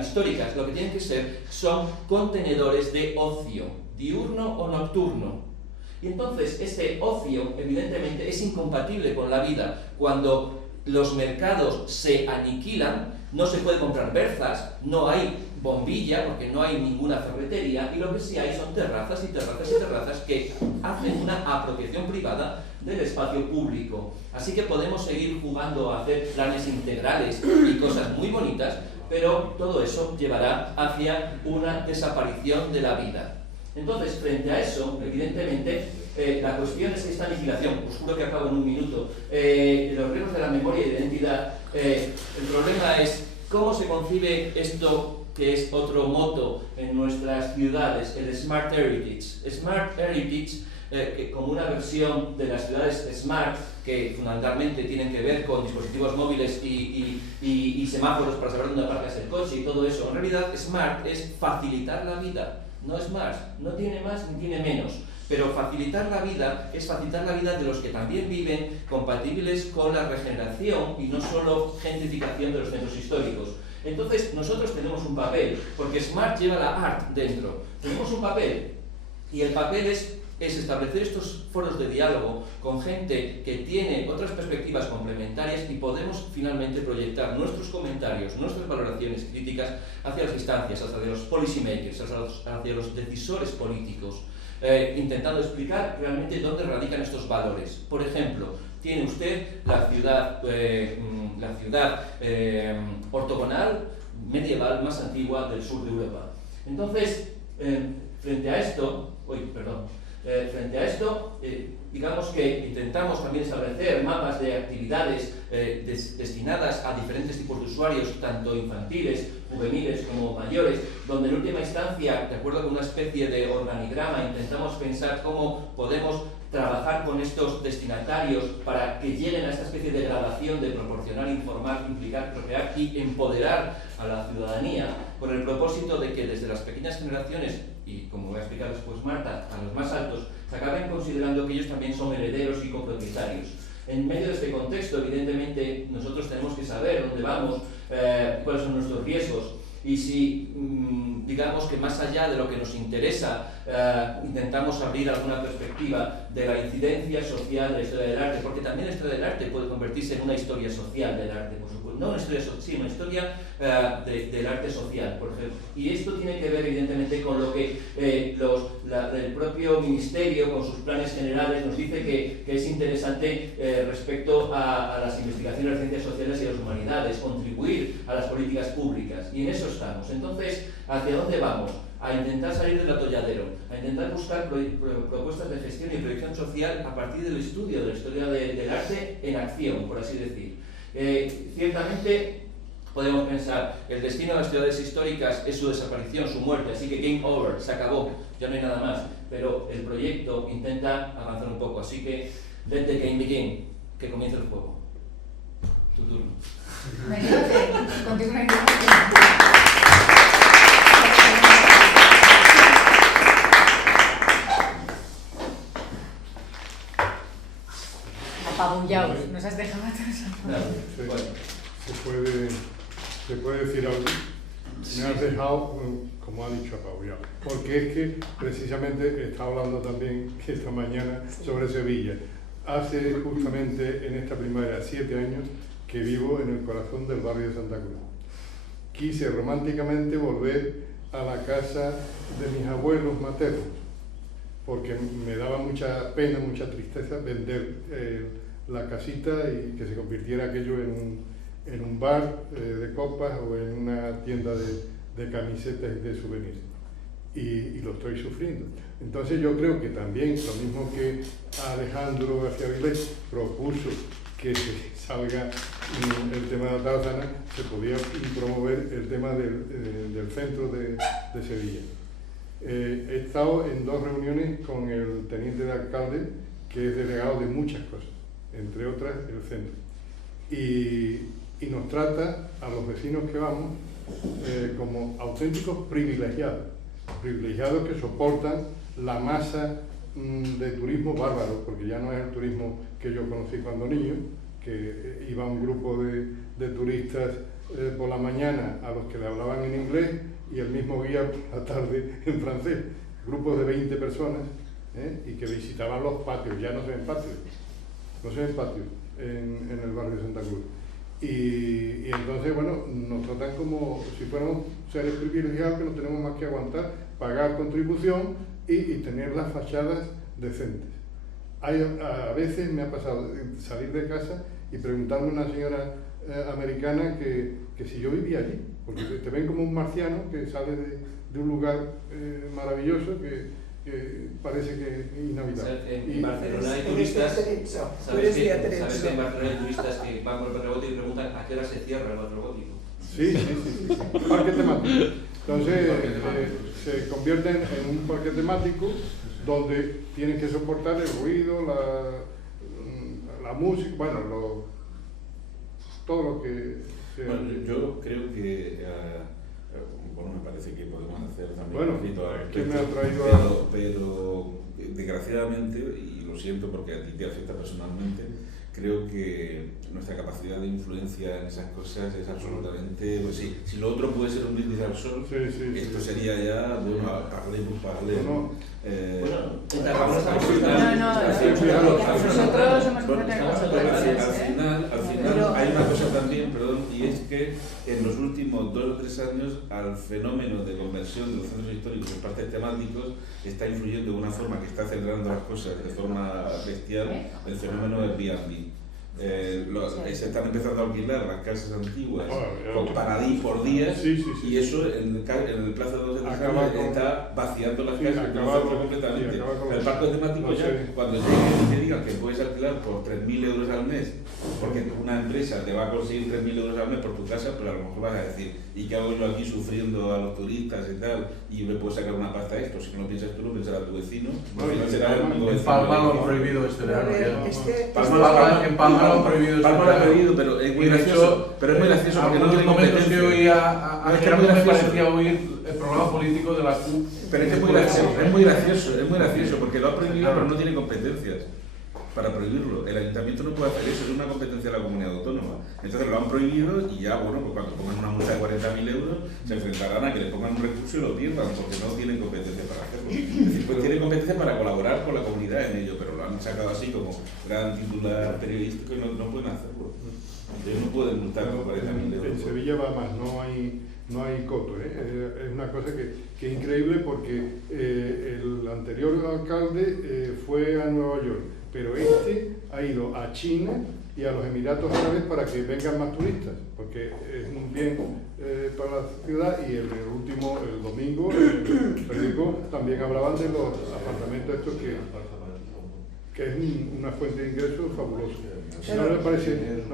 históricas lo que tienen que ser son contenedores de ocio, diurno o nocturno. Y entonces este ocio evidentemente es incompatible con la vida. Cuando los mercados se aniquilan, no se puede comprar berzas, no hay bombilla porque no hay ninguna ferretería y lo que sí hay son terrazas y terrazas y terrazas que hacen una apropiación privada del espacio público. Así que podemos seguir jugando a hacer planes integrales y cosas muy bonitas, pero todo eso llevará hacia una desaparición de la vida. Entonces, frente a eso, evidentemente, la cuestión es que esta aniquilación, os juro que acabo en un minuto, los riesgos de la memoria y de identidad, el problema es cómo se concibe esto que es otro moto en nuestras ciudades, el Smart Heritage. Smart Heritage, como una versión de las ciudades Smart, que fundamentalmente tienen que ver con dispositivos móviles y semáforos para saber dónde aparcas el coche y todo eso. En realidad, SMART es facilitar la vida, no es más, no tiene más ni tiene menos. Pero facilitar la vida es facilitar la vida de los que también viven compatibles con la regeneración y no solo gentrificación de los centros históricos. Entonces, nosotros tenemos un papel, porque SMART lleva la ART dentro. Tenemos un papel, y el papel es establecer estos foros de diálogo con gente que tiene otras perspectivas complementarias y podemos finalmente proyectar nuestros comentarios, nuestras valoraciones críticas hacia las instancias, hacia los policymakers, hacia los decisores políticos, intentando explicar realmente dónde radican estos valores. Por ejemplo, tiene usted la ciudad ortogonal medieval más antigua del sur de Europa. Entonces, frente a esto, digamos que intentamos también establecer mapas de actividades destinadas a diferentes tipos de usuarios, tanto infantiles, juveniles como mayores, donde en última instancia, de acuerdo con una especie de organigrama, intentamos pensar cómo podemos trabajar con estos destinatarios para que lleguen a esta especie de gradación de proporcionar, informar, implicar, procrear y empoderar a la ciudadanía, con el propósito de que desde las pequeñas generaciones, y como voy a explicar después Marta, a los más altos, se acaben considerando que ellos también son herederos y copropietarios. En medio de este contexto, evidentemente, nosotros tenemos que saber dónde vamos, cuáles son nuestros riesgos, y si, digamos que más allá de lo que nos interesa, intentamos abrir alguna perspectiva de la incidencia social de la historia del arte, porque también la historia del arte puede convertirse en una historia social del arte, por supuesto. No una historia social, sino una historia del arte social, por ejemplo. Y esto tiene que ver, evidentemente, con lo que el propio Ministerio, con sus planes generales, nos dice que es interesante respecto a las investigaciones de las ciencias sociales y de las humanidades, contribuir a las políticas públicas. Y en eso estamos. Entonces, ¿hacia dónde vamos? A intentar salir del atolladero, a intentar buscar propuestas de gestión y proyección social a partir del estudio de la historia del arte en acción, por así decir. Ciertamente podemos pensar el destino de las ciudades históricas es su desaparición, su muerte, así que game over, se acabó, ya no hay nada más, pero el proyecto intenta avanzar un poco, así que let the game begin, que comience el juego. Tu turno. Continúa. Apabullados, nos has dejado atrás. Se puede decir algo. Me has dejado, como ha dicho, apabullado. Porque es que precisamente estaba hablando también esta mañana sobre Sevilla. Hace justamente en esta primavera 7 años que vivo en el corazón del barrio de Santa Cruz. Quise románticamente volver a la casa de mis abuelos maternos, porque me daba mucha pena, mucha tristeza vender la casita y que se convirtiera aquello en un bar de copas o en una tienda de camisetas y de souvenirs. Y lo estoy sufriendo. Entonces yo creo que también, lo mismo que Alejandro García Vilés propuso que se salga el tema de la Tarazana, se podía promover el tema del centro de Sevilla. He estado en 2 reuniones con el teniente de alcalde, que es delegado de muchas cosas, entre otras el centro. Y nos trata a los vecinos que vamos como auténticos privilegiados que soportan la masa de turismo bárbaro, porque ya no es el turismo que yo conocí cuando niño, que iba un grupo de turistas por la mañana a los que le hablaban en inglés y el mismo guía por la tarde en francés, grupos de 20 personas, y que visitaban los patios. Ya no se ven patios, en el barrio de Santa Cruz. Y entonces, bueno, nos tratan como si fuéramos seres privilegiados que no tenemos más que aguantar, pagar contribución y tener las fachadas decentes. A veces me ha pasado salir de casa y preguntarme a una señora americana que si yo vivía allí, porque te ven como un marciano que sale de un lugar maravilloso que parece que inhabitable. En Barcelona hay turistas, ¿sabes que en Barcelona hay turistas que van por el parque robótico y preguntan a qué hora se cierra el parque robótico? Sí. Parque temático. Entonces se convierten en un parque temático donde tienen que soportar el ruido, la la música, bueno, todo lo que sea. Bueno, yo creo que, bueno, me parece que podemos hacer también Bueno, un poquito al ¿quién me respecto, ha traído pero desgraciadamente, y lo siento porque a ti te afecta personalmente, creo que nuestra capacidad de influencia en esas cosas es absolutamente, pues sí, si lo otro puede ser un brindis al sol, esto sería ya, bueno, parle. No, Bueno, en Tarragona estamos nosotros hemos empezado al final hay una cosa también, perdón, y es que en los últimos 2 o 3 años al fenómeno de conversión de los centros históricos en parques temáticos está influyendo de una forma que está acelerando las cosas de forma bestial el fenómeno del Airbnb. Se están empezando a alquilar las casas antiguas con paradís por días y eso en el plazo de 2 o 3 años está vaciando las casas completamente. El parque temático ya, cuando lleguen y te digan que puedes alquilar por 3.000 euros al mes, porque una empresa te va a conseguir 3.000 euros al mes por tu casa, pero a lo mejor vas a decir, ¿y qué hago yo aquí sufriendo a los turistas y tal? Y me puedo sacar una pasta a esto. Si no lo piensas tú, lo pensará tu vecino. En Palma lo han prohibido este verano. En Palma lo han prohibido, pero es muy gracioso. Pero es muy gracioso porque no tiene competencia. Que oía a me parecía oír el programa político de la CUP. Pero es que es muy gracioso porque lo ha prohibido, pero no tiene competencias para prohibirlo. El ayuntamiento no puede hacer eso, es una competencia de la comunidad autónoma. Entonces lo han prohibido y ya, bueno, pues cuando pongan una multa de 40.000 euros se enfrentarán a que le pongan un recurso y lo pierdan porque no tienen competencia para hacerlo. Es decir, pues tienen competencia para colaborar con la comunidad en ello, pero lo han sacado así como gran titular periodístico y no pueden hacerlo. Ellos no pueden multar con 40.000 euros. En Sevilla va más, no hay coto, ¿eh? Es una cosa que es increíble porque el anterior alcalde fue a Nueva York, pero este ha ido a China y a los Emiratos Árabes para que vengan más turistas, porque es un bien para la ciudad. Y el domingo, el periódico también hablaban de los apartamentos estos que es una fuente de ingresos fabulosa. No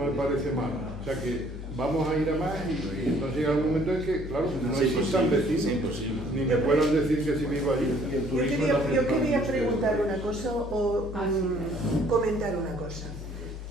le parece mal. O sea que vamos a ir a más y entonces llega un momento en que, claro, no existan vecinos, ni me puedan decir que si vivo allí. Yo quería preguntar una cosa o comentar una cosa.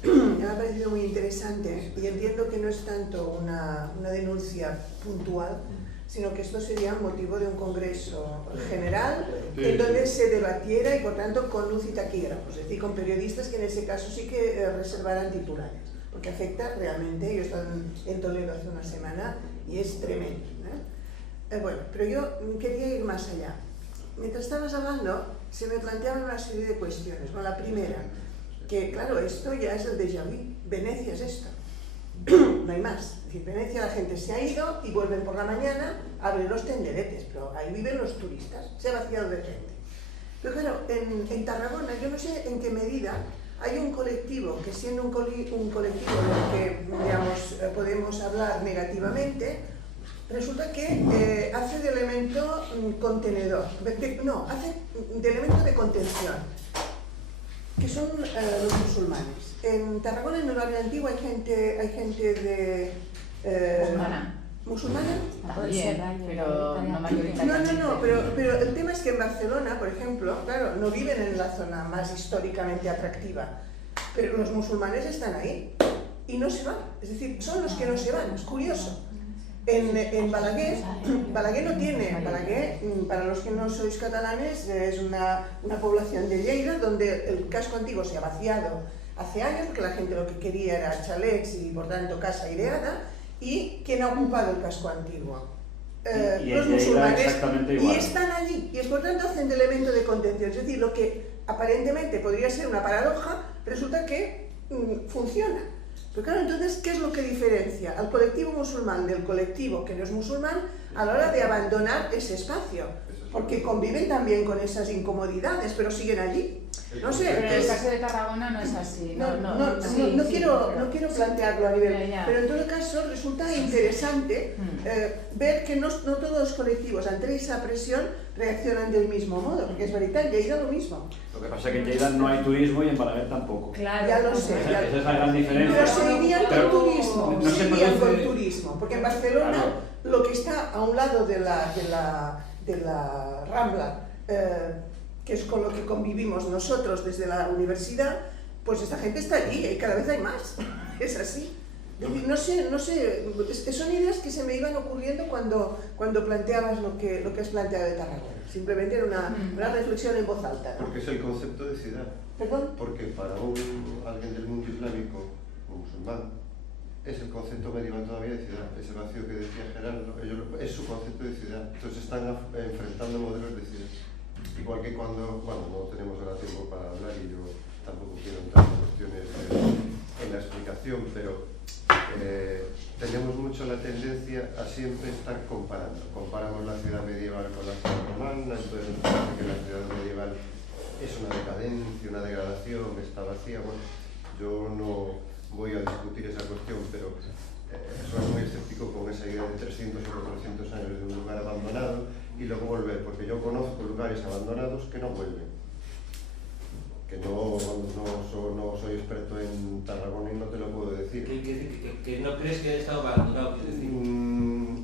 Me ha parecido muy interesante y entiendo que no es tanto una denuncia puntual, sino que esto sería motivo de un congreso general en donde se debatiera y por tanto con luz y taquígrafos, es decir, con periodistas que en ese caso sí que reservaran titulares, porque afecta realmente. Yo he estado en Toledo hace una semana y es tremendo, ¿eh? Bueno, pero yo quería ir más allá. Mientras estabas hablando se me planteaban una serie de cuestiones. Bueno, la primera, que claro, esto ya es el déjà vu. Venecia es esto. No hay más. Es decir, Venecia la gente se ha ido y vuelven por la mañana, abren los tenderetes, pero ahí viven los turistas, se ha vaciado de gente. Pero claro, en Tarragona, yo no sé en qué medida hay un colectivo que, siendo un colectivo del que, digamos, podemos hablar negativamente, resulta que hace de elemento contenedor, hace de elemento de contención, que son los musulmanes. En Tarragona, en el barrio antiguo, hay gente de... ¿Musulmana? Pero no mayoritariamente. No, pero el tema es que en Barcelona, por ejemplo, claro, no viven en la zona más históricamente atractiva, pero los musulmanes están ahí y no se van, es decir, son los que no se van, es curioso. En Balaguer no tiene, Balaguer, para los que no sois catalanes, es una población de Lleida donde el casco antiguo se ha vaciado hace años porque la gente lo que quería era chalets y por tanto casa aireada. ¿Y quién ha ocupado el casco antiguo? Los musulmanes, y están allí, y por tanto hacen de elemento de contención. Es decir, lo que aparentemente podría ser una paradoja, resulta que funciona. Pero claro, entonces, ¿qué es lo que diferencia al colectivo musulmán del colectivo que no es musulmán a la hora de abandonar ese espacio? Porque conviven también con esas incomodidades, pero siguen allí. No sé, pero en el caso de Tarragona no es así. No quiero plantearlo a nivel, pero en todo caso resulta interesante ver que no todos los colectivos ante esa presión reaccionan del mismo modo, porque es verdad, en Lleida lo mismo. Lo que pasa es que en Lleida no hay turismo y en Balaguer tampoco. Claro, ya lo sé. Esa es la gran diferencia. Pero se irían con turismo, no se irían con turismo, porque en Barcelona, claro, lo que está a un lado de la Rambla, que es con lo que convivimos nosotros desde la universidad, pues esta gente está allí y cada vez hay más. Es así. Es decir, no sé, son ideas que se me iban ocurriendo cuando planteabas lo que has planteado de Tarragona. Simplemente era una reflexión en voz alta, ¿no? Porque es el concepto de ciudad. ¿Perdón? Porque para alguien del mundo islámico o musulmán es el concepto medieval todavía de ciudad. Ese vacío que decía Gerardo, es su concepto de ciudad. Entonces están enfrentando modelos de ciudad. Igual que cuando, bueno, no tenemos ahora tiempo para hablar y yo tampoco quiero entrar en cuestiones en la explicación, pero tenemos mucho la tendencia a siempre estar comparando. Comparamos la ciudad medieval con la ciudad romana, entonces nos parece que la ciudad medieval es una decadencia, una degradación, está vacía. Bueno, yo no voy a discutir esa cuestión, pero soy muy escéptico con esa idea de 300 o 400 años de un lugar abandonado y luego volver, porque yo conozco lugares abandonados que no vuelven. Que no soy experto en Tarragona y no te lo puedo decir. ¿Que no crees que haya estado abandonado?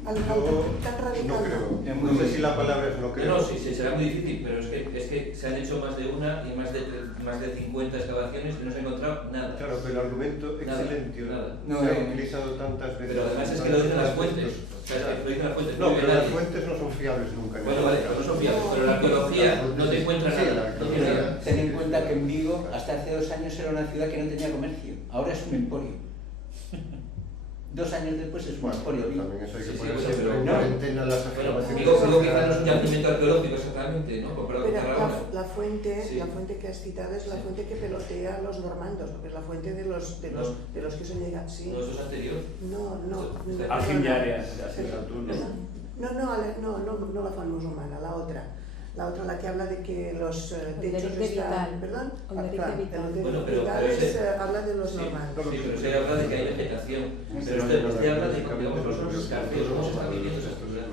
Tan radical. No creo. No sé si la palabra es no creo. No, sí, será muy difícil, pero es que se han hecho más de una y más de 50 excavaciones y no se ha encontrado nada. Claro, pero el argumento excelente nada. Se ha utilizado tantas veces. Pero además es que lo dicen las fuentes. Lo dicen las fuentes. No, pero las fuentes no son fiables nunca. Bueno, vale, pero no son fiables, pero la arqueología no te encuentra nada. Ten en cuenta que en Vigo hasta hace 2 años era una ciudad que no tenía comercio, ahora es un emporio. 2 años después es un emporio. También eso hay que ponerse, pero pero en cuarentena las excavaciones. Digo quizás no es un yacimiento arqueológico exactamente, ¿no? Pero la fuente que has citado es la fuente que pelotea a los normandos, porque es la fuente de los que son llegados. ¿Sí? ¿No eso es anterior? No. Argimllaria, no la famosa musulmana, la otra, la que habla de que los techos están... ¿Perdón? Bueno, pero habla de los normandos. Sí, pero se habla de que hay vegetación. Pero usted habla de que digamos, los escarceos, cómo se está viviendo esa ciudad.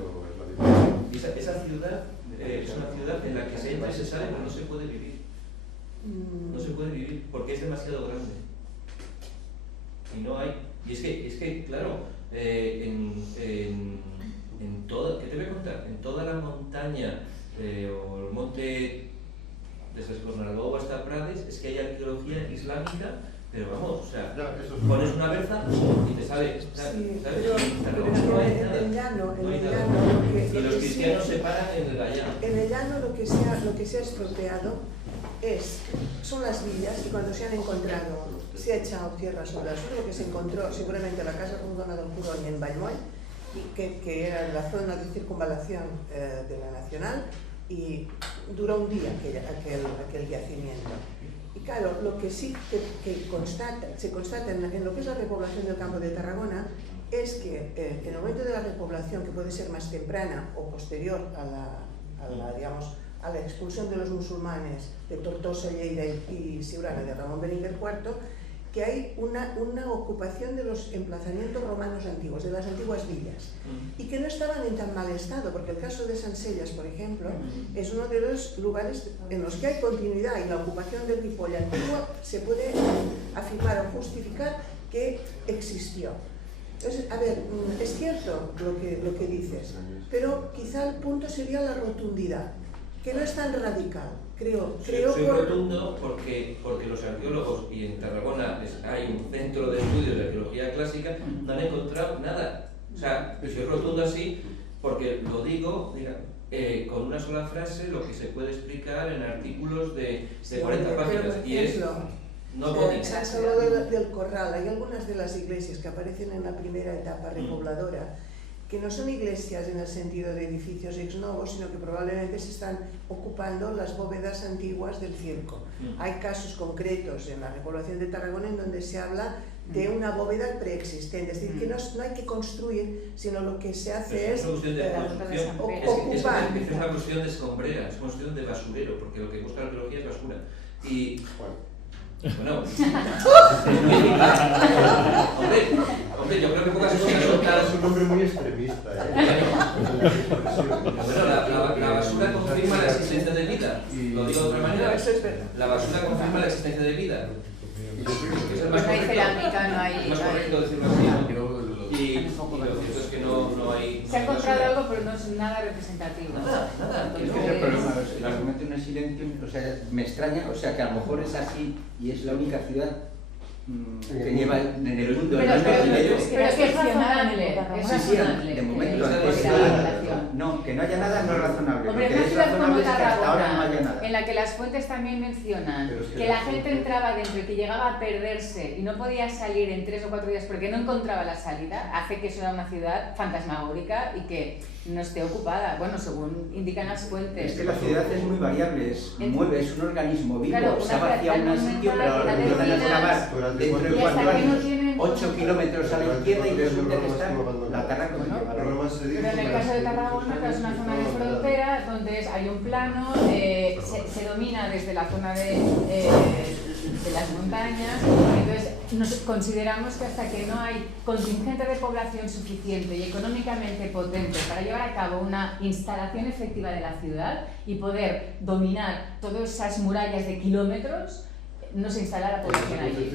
Esa ciudad es una ciudad en la que se entra y se sale, pero no se puede vivir. No se puede vivir porque es demasiado grande. Y no hay... Y es que claro, en toda... ¿Qué te voy a contar? En toda la montaña o el monte desde Escornalbó hasta Prades es que hay arqueología islámica, pero vamos, o sea, pones una berza y te sale, ¿sabes? Pero en el llano, y los cristianos se paran en el llano. En el llano lo que se ha estropeado son las villas, y cuando se han encontrado, se ha echado tierra sobre el suelo, que se encontró seguramente la casa rondona del Curón en Vallmoll, que era la zona de circunvalación de la Nacional, y duró un día aquel yacimiento. Y claro, lo que sí se constata en lo que es la repoblación del Campo de Tarragona es que en el momento de la repoblación, que puede ser más temprana o posterior a la expulsión de los musulmanes de Tortosa, Lleida y Siurana de Ramón Berenguer IV, que hay una ocupación de los emplazamientos romanos antiguos, de las antiguas villas, y que no estaban en tan mal estado, porque el caso de Sansellas, por ejemplo, es uno de los lugares en los que hay continuidad, y la ocupación del Ripoll antiguo se puede afirmar o justificar que existió. Entonces, a ver, es cierto lo que dices, pero quizá el punto sería la rotundidad, que no es tan radical. Soy rotundo porque los arqueólogos, y en Tarragona hay un centro de estudios de arqueología clásica, no han encontrado nada. O sea, soy rotundo así porque lo digo, con una sola frase, lo que se puede explicar en artículos de 40 páginas. Y es... Se ha hablado del Corral. Hay algunas de las iglesias que aparecen en la primera etapa repobladora que no son iglesias en el sentido de edificios ex novo, sino que probablemente se están ocupando las bóvedas antiguas del circo. Hay casos concretos en la repoblación de Tarragona en donde se habla de una bóveda preexistente, es decir, que no hay que construir, sino lo que se hace es ocupar. Es una cuestión de escombrera, es una cuestión de basurero, porque lo que busca la arqueología es basura. Y... Bueno, hombre, yo creo que pocas cosas son tan... Es un nombre muy extremista. Bueno, la basura confirma la existencia de vida. Lo digo de otra manera. La basura confirma la existencia de vida. No hay cerámica, no hay... Es más correcto decirlo así, ¿no? Y lo cierto es que no hay... Se ha encontrado algo pero no es nada representativo. Nada. Es que es el problema, el argumento no es silencio, o sea, me extraña, o sea, que a lo mejor es así y es la única ciudad que lleva en el mundo. Pero el es nombre. razonable. Sí, de momento. No, que no haya nada no es razonable. Hombre, Lo una que es ciudad como razonable es que hasta ahora no haya Tarragona, nada. en la que las fuentes también mencionan Pero es que que la gente entraba dentro y que llegaba a perderse y no podía salir en 3 o 4 días porque no encontraba la salida, hace que sea una ciudad fantasmagórica y que no esté ocupada, bueno, según indican las fuentes. Es que la ciudad es muy variable, mueve, es un organismo vivo, Claro, se ha una vaciado un ciudad sitio, pero ahora que lo van a grabar durante dentro de y hasta 4 que no años, tienen 8 kilómetros a la izquierda y resulta que está la Tarraco. Pero en el caso de Tarragona, que es una zona de frontera donde hay un plano, se domina desde la zona de las montañas, entonces nos consideramos que hasta que no hay contingente de población suficiente y económicamente potente para llevar a cabo una instalación efectiva de la ciudad y poder dominar todas esas murallas de kilómetros, no se instala la población allí.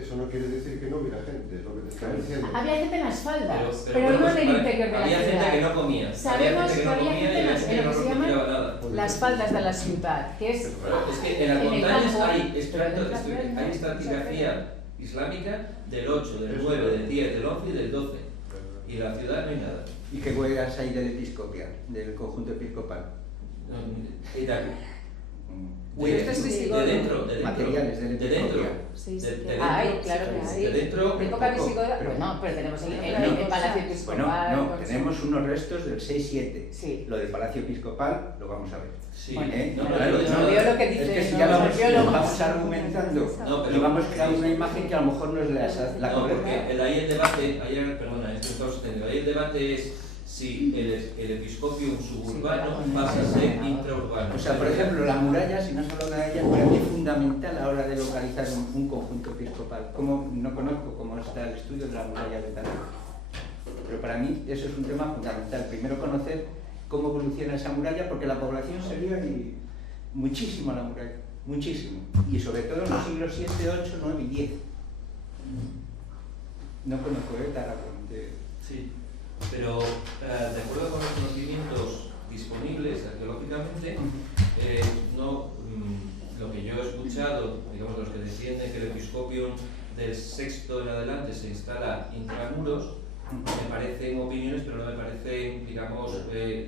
Eso no quiere decir que no hubiera gente, es lo que te estaba diciendo. Había gente en las faldas, pero bueno, no en el pues, interior de la había ciudad. gente que no comía. Sabemos que había gente en lo que se llaman llaman las faldas de la ciudad, que es Es que en las en el montañas campo, hay pero estratigrafía islámica del 8, del 9, del 10, del 11 y del 12. Y en la ciudad no hay nada. ¿Y qué huelgas hay del episcopia, del conjunto episcopal? Esto es de dentro, materiales del de dentro. Sí, sí. De dentro. Ay, claro que sí. De dentro. De época visigoda, pero- bueno, pero tenemos el no, Palacio Episcopal. Bueno, no, tenemos unos restos del 6-7. Sí. Lo del Palacio Episcopal lo vamos a ver. Sí. Bueno, No, Claro, eso no veo lo que es dice, que si no, ya los biólogos. vamos argumentando No, pero- y vamos creando una imagen que a lo mejor no es la No, correcta. porque ahí el debate, perdona, es que estamos teniendo, ahí el debate es si el episcopio suburbano pasa a ser intraurbano. O sea, por ejemplo, la muralla, si no solo de ella, para mí es fundamental a la hora de localizar un conjunto episcopal. Como no conozco cómo está el estudio de la muralla de Tarragona, pero para mí eso es un tema fundamental. Primero conocer cómo evoluciona esa muralla, porque la población sería muchísimo a la muralla, muchísimo. Y sobre todo en los siglos 7, 8, 9 y 10. No conozco Tarragona. Sí, pero de acuerdo con los conocimientos disponibles arqueológicamente, lo que yo he escuchado, digamos, los que defienden que el episcopio del sexto en adelante se instala intramuros, me parecen opiniones, pero no me parecen, digamos,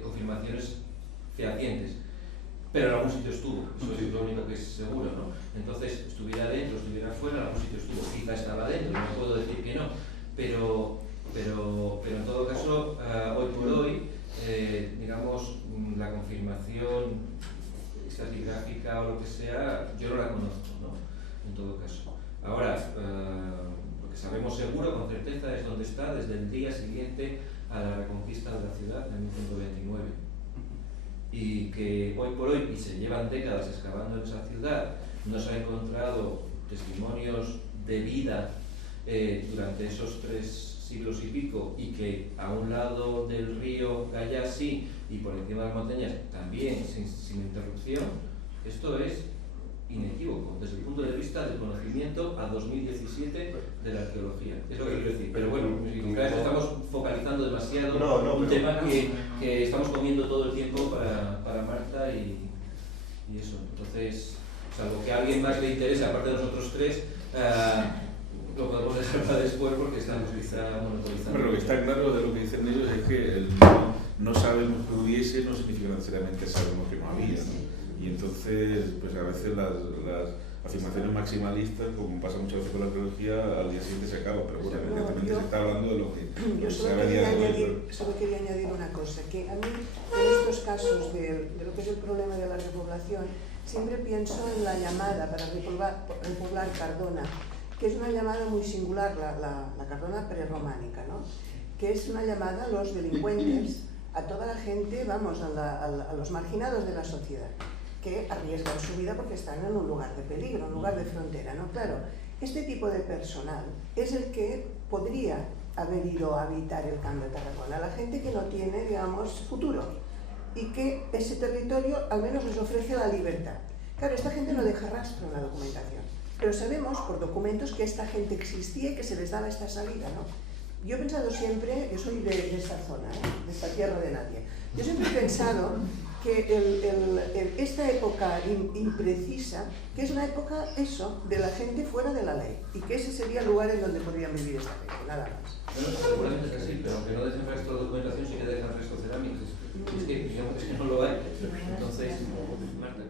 confirmaciones fehacientes. Pero en algún sitio estuvo, eso es lo único que es seguro, ¿no? Entonces, estuviera dentro, estuviera fuera, en algún sitio estuvo. Quizá estaba dentro, no puedo decir que no, pero en todo caso, hoy por hoy, digamos, la confirmación estratigráfica o lo que sea, yo no la conozco, ¿no? En todo caso. Ahora, lo que sabemos seguro, con certeza, es dónde está desde el día siguiente a la reconquista de la ciudad, en 1129. Y que hoy por hoy, y se llevan décadas excavando en esa ciudad, no se han encontrado testimonios de vida durante esos 3 siglos y pico, y que a un lado del río Gallá sí, y por encima de las montañas también, sin interrupción. Esto es inequívoco desde el punto de vista del conocimiento a 2017 de la arqueología. Es lo que quiero decir. Pero bueno, quizás estamos focalizando demasiado un tema que estamos comiendo todo el tiempo para Marta y eso. Entonces, salvo que a alguien más le interese, aparte de nosotros 3, lo podemos dejar para después porque estamos quizá monopolizando. Pero lo que está claro de lo que dicen ellos es que el no sabemos que hubiese no significa necesariamente sabemos que no había, ¿no? Y entonces, pues a veces las afirmaciones maximalistas, como pasa muchas veces con la arqueología, al día siguiente se acaba, pero bueno, evidentemente se está hablando de lo que yo se ha venido solo quería añadir una cosa, que a mí en estos casos de lo que es el problema de la repoblación, siempre pienso en la llamada para repoblar Cardona, que es una llamada muy singular, la Cardona prerrománica, ¿no? Que es una llamada a los delincuentes, a toda la gente, vamos, a los marginados de la sociedad, que arriesgan su vida porque están en un lugar de peligro, un lugar de frontera, ¿no? Claro, este tipo de personal es el que podría haber ido a habitar el Camp de Tarragona, la gente que no tiene, digamos, futuro, y que ese territorio al menos les ofrece la libertad. Claro, esta gente no deja rastro en la documentación, pero sabemos por documentos que esta gente existía y que se les daba esta salida, ¿no? Yo he pensado siempre, yo soy de esta zona, de esta tierra de nadie, yo siempre he pensado que esta época imprecisa, que es la época, eso, de la gente fuera de la ley, y que ese sería el lugar en donde podrían vivir esta gente, nada más. Bueno, seguramente es así, pero aunque no dejen resto de documentación, sí que dejan resto cerámicos. Es que, digamos, es que no lo hay. Entonces, Marta,